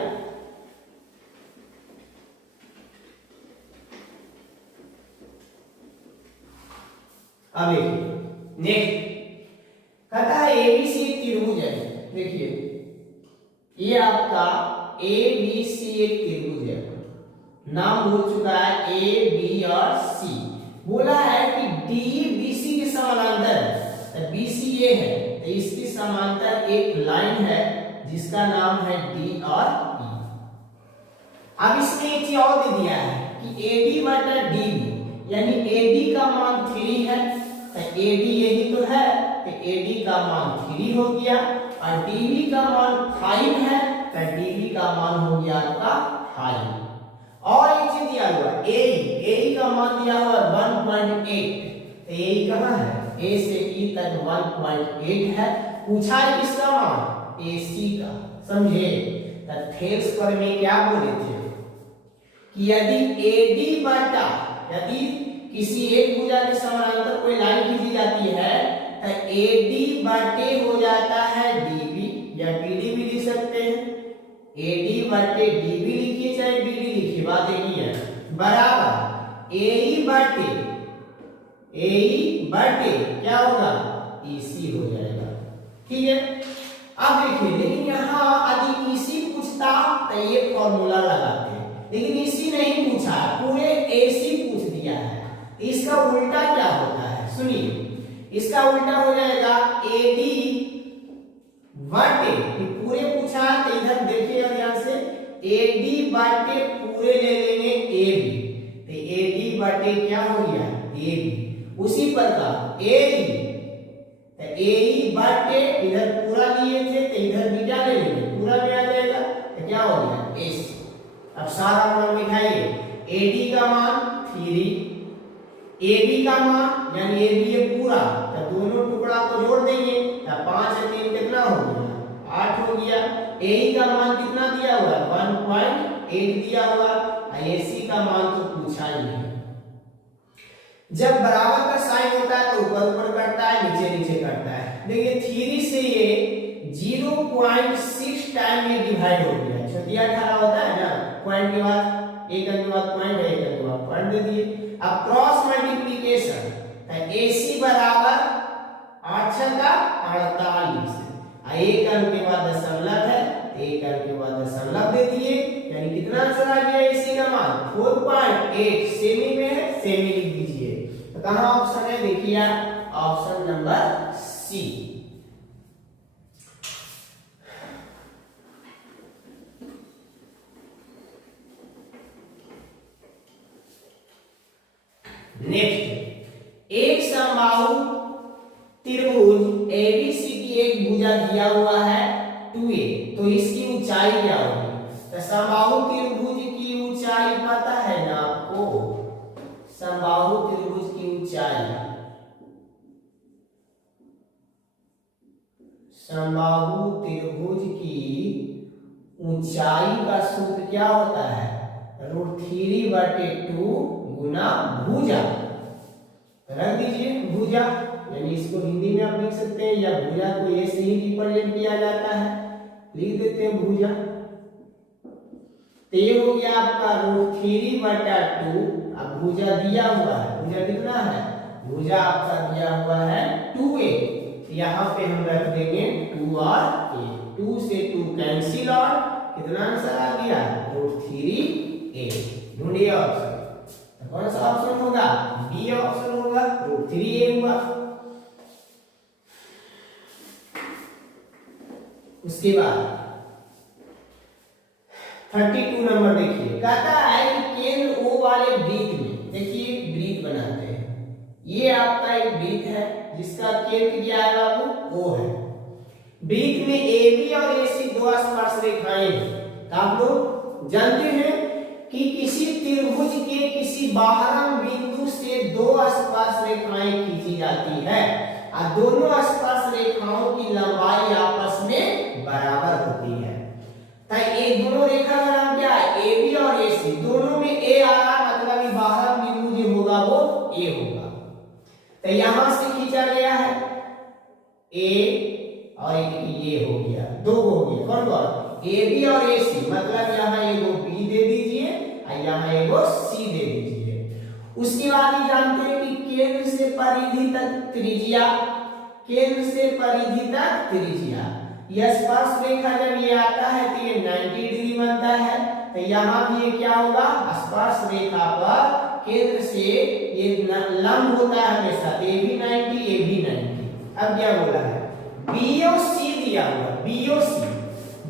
अब देखिए नेक्स्ट कहता है एबीसी एक त्रिभुज है। देखिए ये आपका एबीसी एक त्रिभुज है, नाम हो चुका है ए बी और सी। बोला है कि डी बीसी के समानांतर है, बीसी ये है तो इसके समांतर एक लाइन है जिसका नाम है डी और ई। अब इसमें एक चीज और दे दिया है कि एडी बटा डीबी, यानी एडी का मान 3 है तो एडी यही तो है, तो एडी का मान 3 हो गया, और डीबी का मान 5 है तो डीबी का मान हो गया आपका 5। और एक चीज दिया हुआ है ए का मान दिया हुआ है 1.8, तो ए कहां है ए से ई तक 1.8 है। पूछा है किसका मान एसी का, समझे। तो थेल्स पर में क्या बोले थे कि यदि एडी बटा, यदि किसी एक भुजा के समानांतर कोई लाइन खींची जाती है तो एडी बटे हो जाता है डीबी, या बीडी भी लिख सकते हैं, एडी बटे डीबी लिखिए चाहे बीडी लिखिए, बात एक ही है, बराबर एई बटे क्या होगा ईसी हो जाएगा। ठीक है। अब देखिए लेकिन यहाँ यदि ईसी पूछता तो ये फॉर्मूला लगाते, लेकिन ईसी नहीं पूछा, पूरे एसी पूछ दिया है। इसका उल्टा क्या होता है सुनिए, इसका उल्टा हो जाएगा एडी बटे, पूरे पूछा तो इधर देखिए ध्यान से, एडी बटे पूरे ले लेंगे एबी, तो एडी बटे क्या हो गया एबी। उसी प्रकार एई, तो एई बटे इधर पूरा लिए थे तो इधर बीटा ले लेंगे, पूरा में आ जाएगा तो क्या हो गया एसी। अब सारा मान दिखाइए, एडी का मान 3, एबी का मान यानी एबी ये पूरा, तो दोनों टुकड़ा को जोड़ देंगे तो 5 से 3 कितना हो गया 8 हो गया। एई का मान कितना दिया हुआ है 1.8 दिया हुआ, एसी का मान तो पूछा ही नहीं। जब बराबर का साइन होता है तो ऊपर ऊपर कटता है, नीचे नीचे कटता है। देखिए 3 से ये 0.6 टाइम में डिवाइड हो गया, छठिया 18 होता है ना, पॉइंट के बाद एक अंक के बाद पॉइंट है, एक अंक के बाद पॉइंट दे दिए। अब क्रॉस मल्टीप्लिकेशन तो AC बराबर 8 छक्का 48, एक अंक के बाद दशमलव है, एक अंक के बाद दशमलव दे दिए, यानी कितना आंसर आ गया AC का मान 4.8। सेमी में है, सेमी लिख दीजिए। तो कहां ऑप्शन है देखिए, ऑप्शन नंबर सी। नेक्स्ट, एक समबाहु त्रिभुज एबीसी की एक भुजा दिया हुआ है 2a, तो इसकी ऊंचाई क्या होगी। तो समबाहु त्रिभुज की ऊंचाई पता है ना आपको, समबाहु त्रिभुज की ऊंचाई, समबाहु त्रिभुज की ऊंचाई का सूत्र क्या होता है √3/2 गुना भुजा। रख दीजिए भुजा, यानी इसको हिंदी में आप लिख सकते हैं, या भुजा को ए से ही रिप्रेजेंट किया जाता है, लिख देते हैं भुजा। तो ये हो गया आपका √3/2। अब भुजा दिया हुआ है, भुजा कितना है, भुजा आपका दिया हुआ है 2a। यहाँ पे हम रख देंगे 2 और a, 2 से 2 कैंसिल और कितना आंसर आ गया √3a। ढूंढिए ऑप्शन, तो कौन सा ऑप्शन होगा, बी ऑप्शन होगा, √3a हुआ। उसके बाद 32 नंबर देखिए, कहता है कि केंद्र O वाले वृत्त में, देखिए वृत्त बनाते हैं, ये आपका एक वृत्त है जिसका केंद्र क्या है बाबू, O है। वृत्त में AB और AC दो स्पर्श रेखाएं हैं। तो आप लोग जानते हैं कि किसी त्रिभुज के किसी बाहरम बिंदु से दो स्पर्श रेखाएं खींची जाती है और दोनों स्पर्श रेखाओं की लंबाई आपस में बराबर होती है। ये दोनों रेखा का नाम क्या है, AB और AC। दोनों में A आ रहा है, मतलब बाहरम बिंदु जो होगा वो A होगा। तो यहां से खींचा गया है A और ये हो गया, दो हो गया, कौन कौन, AB और AC। मतलब यहाँ एगो B दे दीजिए और यहाँ एगो C दे दीजिए। उसके बाद ही जानते हैं कि केंद्र से परिधि तक त्रिज्या, केंद्र से परिधि तक त्रिज्या, यह स्पर्श रेखा जब ये आता है तो ये 90 डिग्री बनता है। तो यहाँ भी ये क्या होगा, स्पर्श रेखा पर केंद्र से ये लंब होता है हमेशा, ये भी 90, ये भी 90। अब क्या बोला है, BOC दिया हुआ, BOC,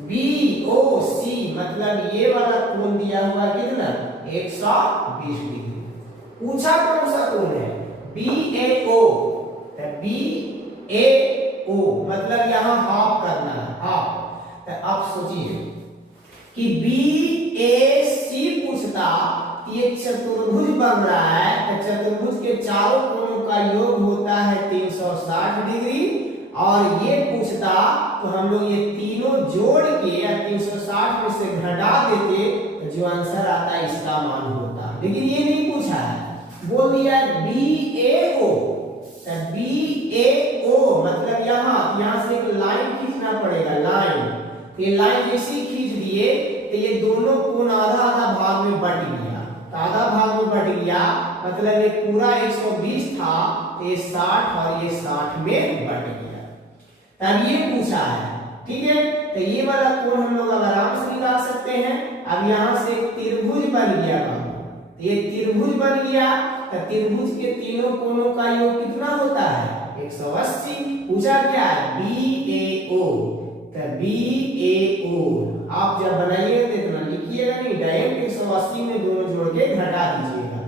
BOC मतलब ये वाला कोण दिया हुआ कितना, 120 डिग्री। पूछा कौन सा कोण है, BAO। BAO मतलब यहाँ हाफ करना है, हाफ। तो आप सोचिए कि BAC पूछता, ये चतुर्भुज बन रहा है, तो चतुर्भुज के चारों कोणों का योग होता है 360 डिग्री। और ये पूछता तो हम लोग ये तीनों जोड़ के 360 में से घटा देते तो जो आंसर आता है इसका मान होता। लेकिन ये नहीं पूछा है, बोल दिया BAO। BAO मतलब यहाँ से एक लाइन खींचना पड़ेगा, लाइन। ये लाइन जैसे खींच दिए तो ये दोनों कोण आधा आधा भाग में बट गया, तो आधा भाग में बट गया मतलब ये पूरा 120 था, तो ये 60 और ये 60 में बट गया। तब ये पूछा है, ठीक है। तो ये वाला कोण हम लोग आराम से निकाल सकते हैं। अब यहाँ से त्रिभुज बन गया, तो ये त्रिभुज बन गया, तो त्रिभुज के तीनों कोणों का योग कितना होता है, 180। पूछा क्या है, BAO। तो BAO आप जब बनाइएगा तो इतना लिखिएगा नहीं, डायरेक्ट 180 में दोनों जोड़ के घटा दीजिएगा।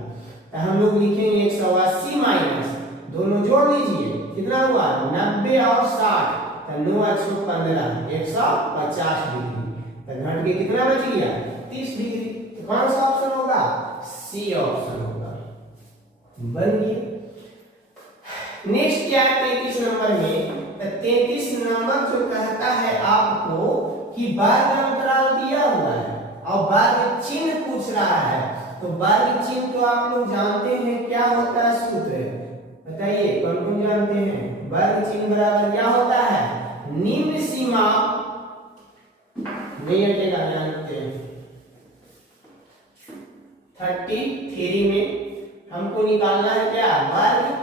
तो हम लोग लिखेंगे 180 माइनस, दोनों जोड़ लीजिए, कितना हुआ 90 और 60, तो 9 और 15 150 डिग्री। तो घट के कितना बच गया, 30 डिग्री। तो कौन सा ऑप्शन होगा, C ऑप्शन होगा, बन गया। नेक्स्ट क्या है 33 नंबर में, तो 33 नंबर जो कहता है आपको कि वर्ग अंतराल दिया हुआ है और वर्ग चिन्ह पूछ रहा है। तो वर्ग चिन्ह तो आप लोग जानते हैं क्या होता है, सूत्र बताइए, कौन कौन जानते हैं। वर्ग चिन्ह बराबर क्या होता है, निम्न सीमा, नहीं हटेगा, जानते हैं 33 में हमको निकालना है क्या, वर्ग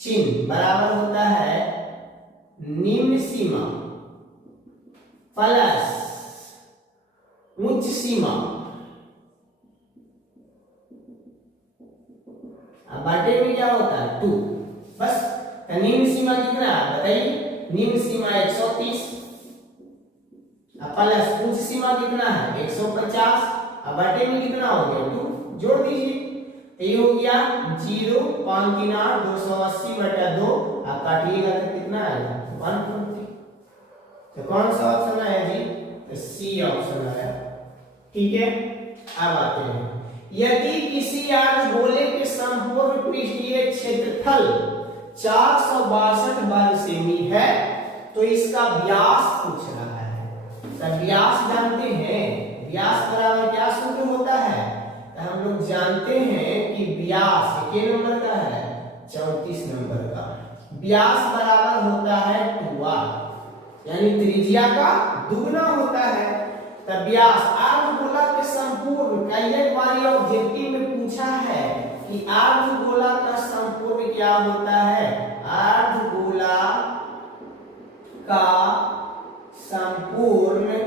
चिन्ह बराबर होता है निम्न सीमा प्लस उच्च सीमा। अब बाटे में क्या होता है 2, बस। तो निम्न सीमा कितना है बताइए, निम्न सीमा 130 प्लस उच्च सीमा कितना है 150। अब बाटे में कितना हो गया 2, जोड़ दीजिए, तो ये हो गया 0, 5 3 8, 280/2। आप काटिएगा तो कितना आएगा 120। तो कौन सा ऑप्शन आया जी, तो C ऑप्शन आया, ठीक है। अब आते हैं, यदि किसी अर्धगोले के संपूर्ण पृष्ठीय क्षेत्रफल 462 वर्ग सेमी है तो इसका व्यास पूछ रहा है। तो व्यास जानते हैं, व्यास बराबर क्या सूत्र होता है, तो हम लोग जानते हैं कि व्यास कितने नंबर का है, 34 नंबर का। व्यास बराबर होता है 2r, यानी त्रिज्या का दुगना होता है। तब व्यास अर्धगोला के संपूर्ण कई बार ऑब्जेक्टिव में पूछा है कि अर्धगोला का संपूर्ण क्या होता है। अर्धगोला का संपूर्ण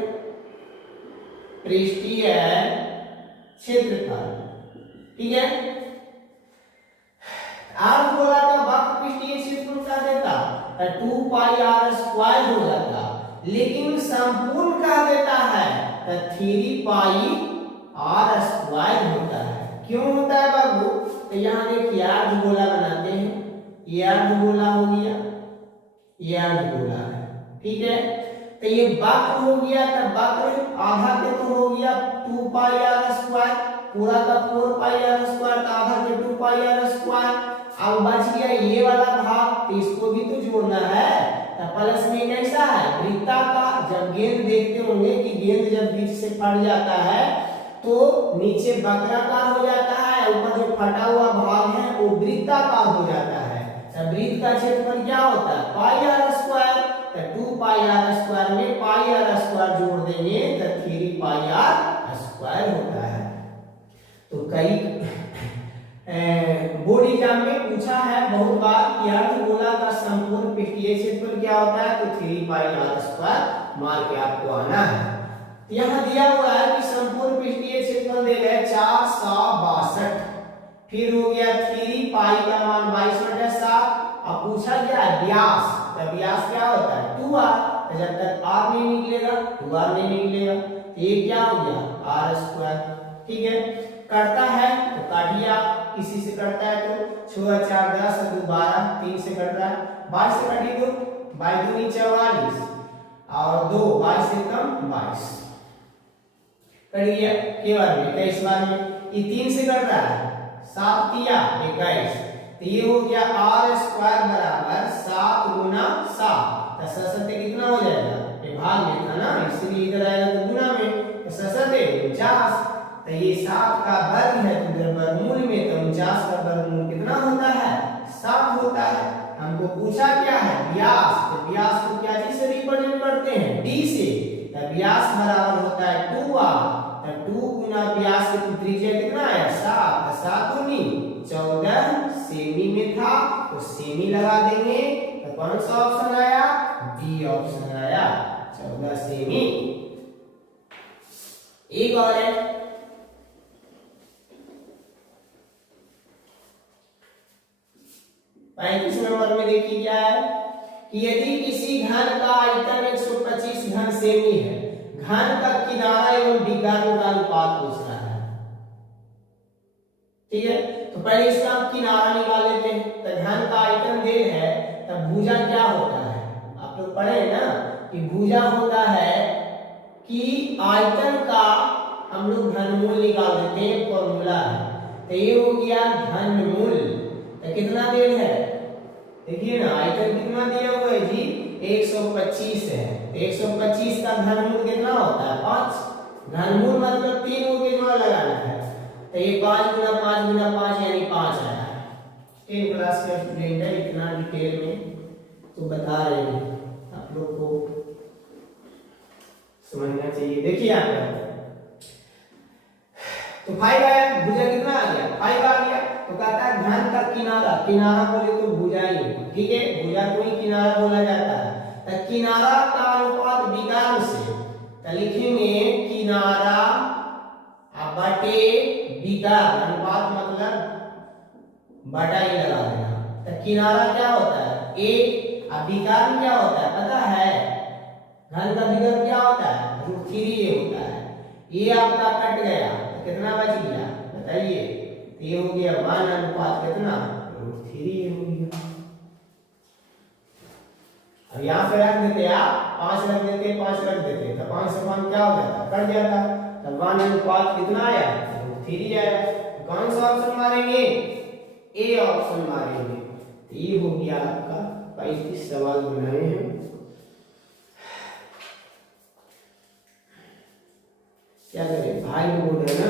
पृष्ठीय क्षेत्रफल, ठीक है। अर्धगोला का वक्र पृष्ठीय क्षेत्रफल क्या देता, 2 पाई आर स्क्वायर हो जाता, लेकिन संपूर्ण क्या देता है, 3 पाई आर स्क्वायर होता है। क्यों होता है बाबू, तो यहाँ देखिए अर्धगोला बनाते हैं, ये अर्धगोला हो गया, ये अर्धगोला है, ठीक है। तो ये वक्र हो गया, तब वक्र आधा के तो हो गया 2 पाई आर स्क्वायर, पूरा का 4 पाई आर स्क्वायर, आधा के 2 पाई आर स्क्वायर। अब बच गया ये वाला भाग, तो इसको भी तो जोड़ना है। तो प्लस में कैसा है, वृत्ताकार। जब गेंद देखते होंगे कि गेंद जब बीच से फट जाता है तो नीचे वक्राकार हो जाता है, ऊपर जो फटा हुआ भाग है वो वृत्ताकार हो जाता है। तो वृत्त का क्षेत्रफल क्या होता है, पाई आर स्क्वायर। तो 2 पाई आर स्क्वायर में पाई आर स्क्वायर जोड़ देंगे तो 3 पाई आर स्क्वायर होता है। तो कई बोर्ड एग्जाम में पूछा है बहुत बार कि अर्धगोला का संपूर्ण पृष्ठीय क्षेत्रफल क्या होता है, तो 3 पाई आर स्क्वायर मार के आपको आना है। यहाँ दिया हुआ है कि संपूर्ण पृष्ठीय क्षेत्रफल दे रहे 462, फिर हो गया 3 पाई का मान 22/7। अब पूछा गया है व्यास, तो व्यास क्या होता है 2r, तो जब तक r नहीं निकलेगा 2r नहीं निकलेगा, तो ये क्या हो गया r स्क्वायर, ठीक है। करता है तो काटिए आप, इसी से करता है तो 6 4 10 2 12, 3 से कट रहा है, 22 से काटिए तो 22 दूनी 44 और 2 22 से कम 22 कर गया के बार में 21 बार में। ये 3 से कट रहा है 7 तिया 21, तो ये हो गया r स्क्वायर बराबर 7 गुना 7। तो ससते कितना हो जाएगा, ये भाग में था ना इसलिए इधर आएगा तो गुना में, तो ससते 49। तो ये 7 का वर्ग है तो इधर वर्गमूल में, तो 49 का वर्गमूल कितना होता है 7 होता है। हमको पूछा क्या है व्यास, तो व्यास को क्या चीज से रिप्रेजेंट करते हैं, d से। तो व्यास बराबर होता है 2r, तो 2 गुना व्यास की त्रिज्या कितना आया 7, 7 दूनी 14 सेमी में था तो सेमी लगा देंगे, तो कौन सा ऑप्शन आया, बी ऑप्शन आया 14 सेमी। एक और है 35 नंबर में, देखिए क्या है कि यदि किसी घन का आयतन 125 घन सेमी है, घन का किनारा एवं विकर्ण का अनुपात पूछ रहा है, ठीक है। तो पहले इसका आप किनारा निकाल लेते हैं। तो घन का आयतन दे है, तब भुजा क्या होता है, आप लोग पढ़े ना कि भुजा होता है कि आयतन का हम लोग घनमूल निकाल देते हैं, फॉर्मूला है। तो ये हो गया घनमूल, तो कितना दे है, देखिए ना आयतन कितना दिया हुआ है जी 125 है, तो 125 का घनमूल कितना होता है 5। घनमूल मतलब 3 हो के जो लगाना है, तो ये 5 गुना 5 गुना 5 यानी 5 आया है। 10 क्लास का स्टूडेंट है, इतना डिटेल में तो बता रहे हैं, आप लोग को समझना चाहिए। देखिए आप तो 5 आया, भुजा कितना आ गया 5 आ गया, तो कहता है घन का किनारा, किनारा बोले तो भुजा ही, ठीक है, भुजा को ही किनारा बोला जाता है। तो किनारा का अनुपात विकर्ण से, तो लिखेंगे किनारा बटे विकर्ण, अनुपात मतलब बटा ही लगा देना। तो किनारा क्या होता है a, और विकर्ण क्या होता है पता है, घन का विकर्ण क्या होता है √3 होता है। ये आपका कट गया तो कितना बच गया बताइए, ये हो गया 1 अनुपात कितना √3 हो गया। अब यहाँ पे रख देते आप 5 रख देते 5 रख देते, तो 5 से 5 क्या हो जाता कट जाता, तो 1 अनुपात कितना आया √3 आया। कौन सा ऑप्शन मारेंगे, ए ऑप्शन मारेंगे। तो ये हो गया आपका 35 सवाल बनाए हैं। क्या करें भाई बोर्ड है ना,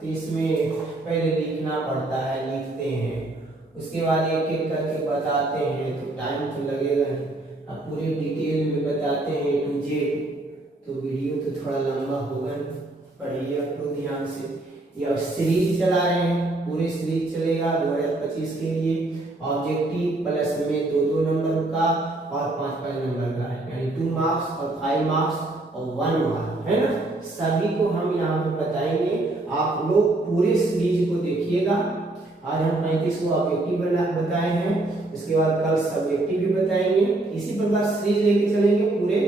तो इसमें पहले लिखना पड़ता है, लिखते हैं उसके बाद एक एक करके बताते हैं, तो टाइम तो लगेगा। अब पूरे डिटेल में बताते हैं टू जेड, तो वीडियो तो थोड़ा लंबा होगा, पढ़िए आप लोग ध्यान से। यह सीरीज चला रहे हैं, पूरे सीरीज चलेगा 2025 के लिए। ऑब्जेक्टिव प्लस में 2-2 नंबर का और 5-5 नंबर का है, यानी 2 मार्क्स और 5 मार्क्स और 1 मार्क, है ना। सभी को हम यहाँ पे बताएंगे, आप लोग पूरे सीरीज को देखिएगा। आज हम 35 को ऑब्जेक्टिव बताए हैं, इसके बाद कल सब्जेक्टिव भी बताएंगे। इसी प्रकार सीरीज लेके चलेंगे पूरे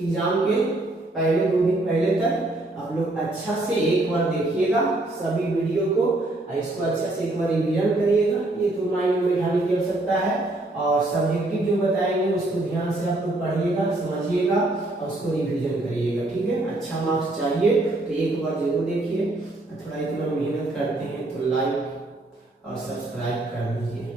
एग्जाम के पहले 2 दिन पहले तक। आप लोग अच्छा से एक बार देखिएगा सभी वीडियो को, इसको अच्छा से एक बार रिवीजन करिएगा। ये तो माइंड में बैठाने की आवश्यकता है, और सब्जेक्टिव जो बताएंगे उसको ध्यान से आप लोग पढ़िएगा, समझिएगा और उसको रिवीजन करिएगा, ठीक है। अच्छा मार्क्स चाहिए तो एक बार जरूर देखिए। थोड़ा इतना मेहनत करते हैं तो लाइक और सब्सक्राइब कर दीजिए।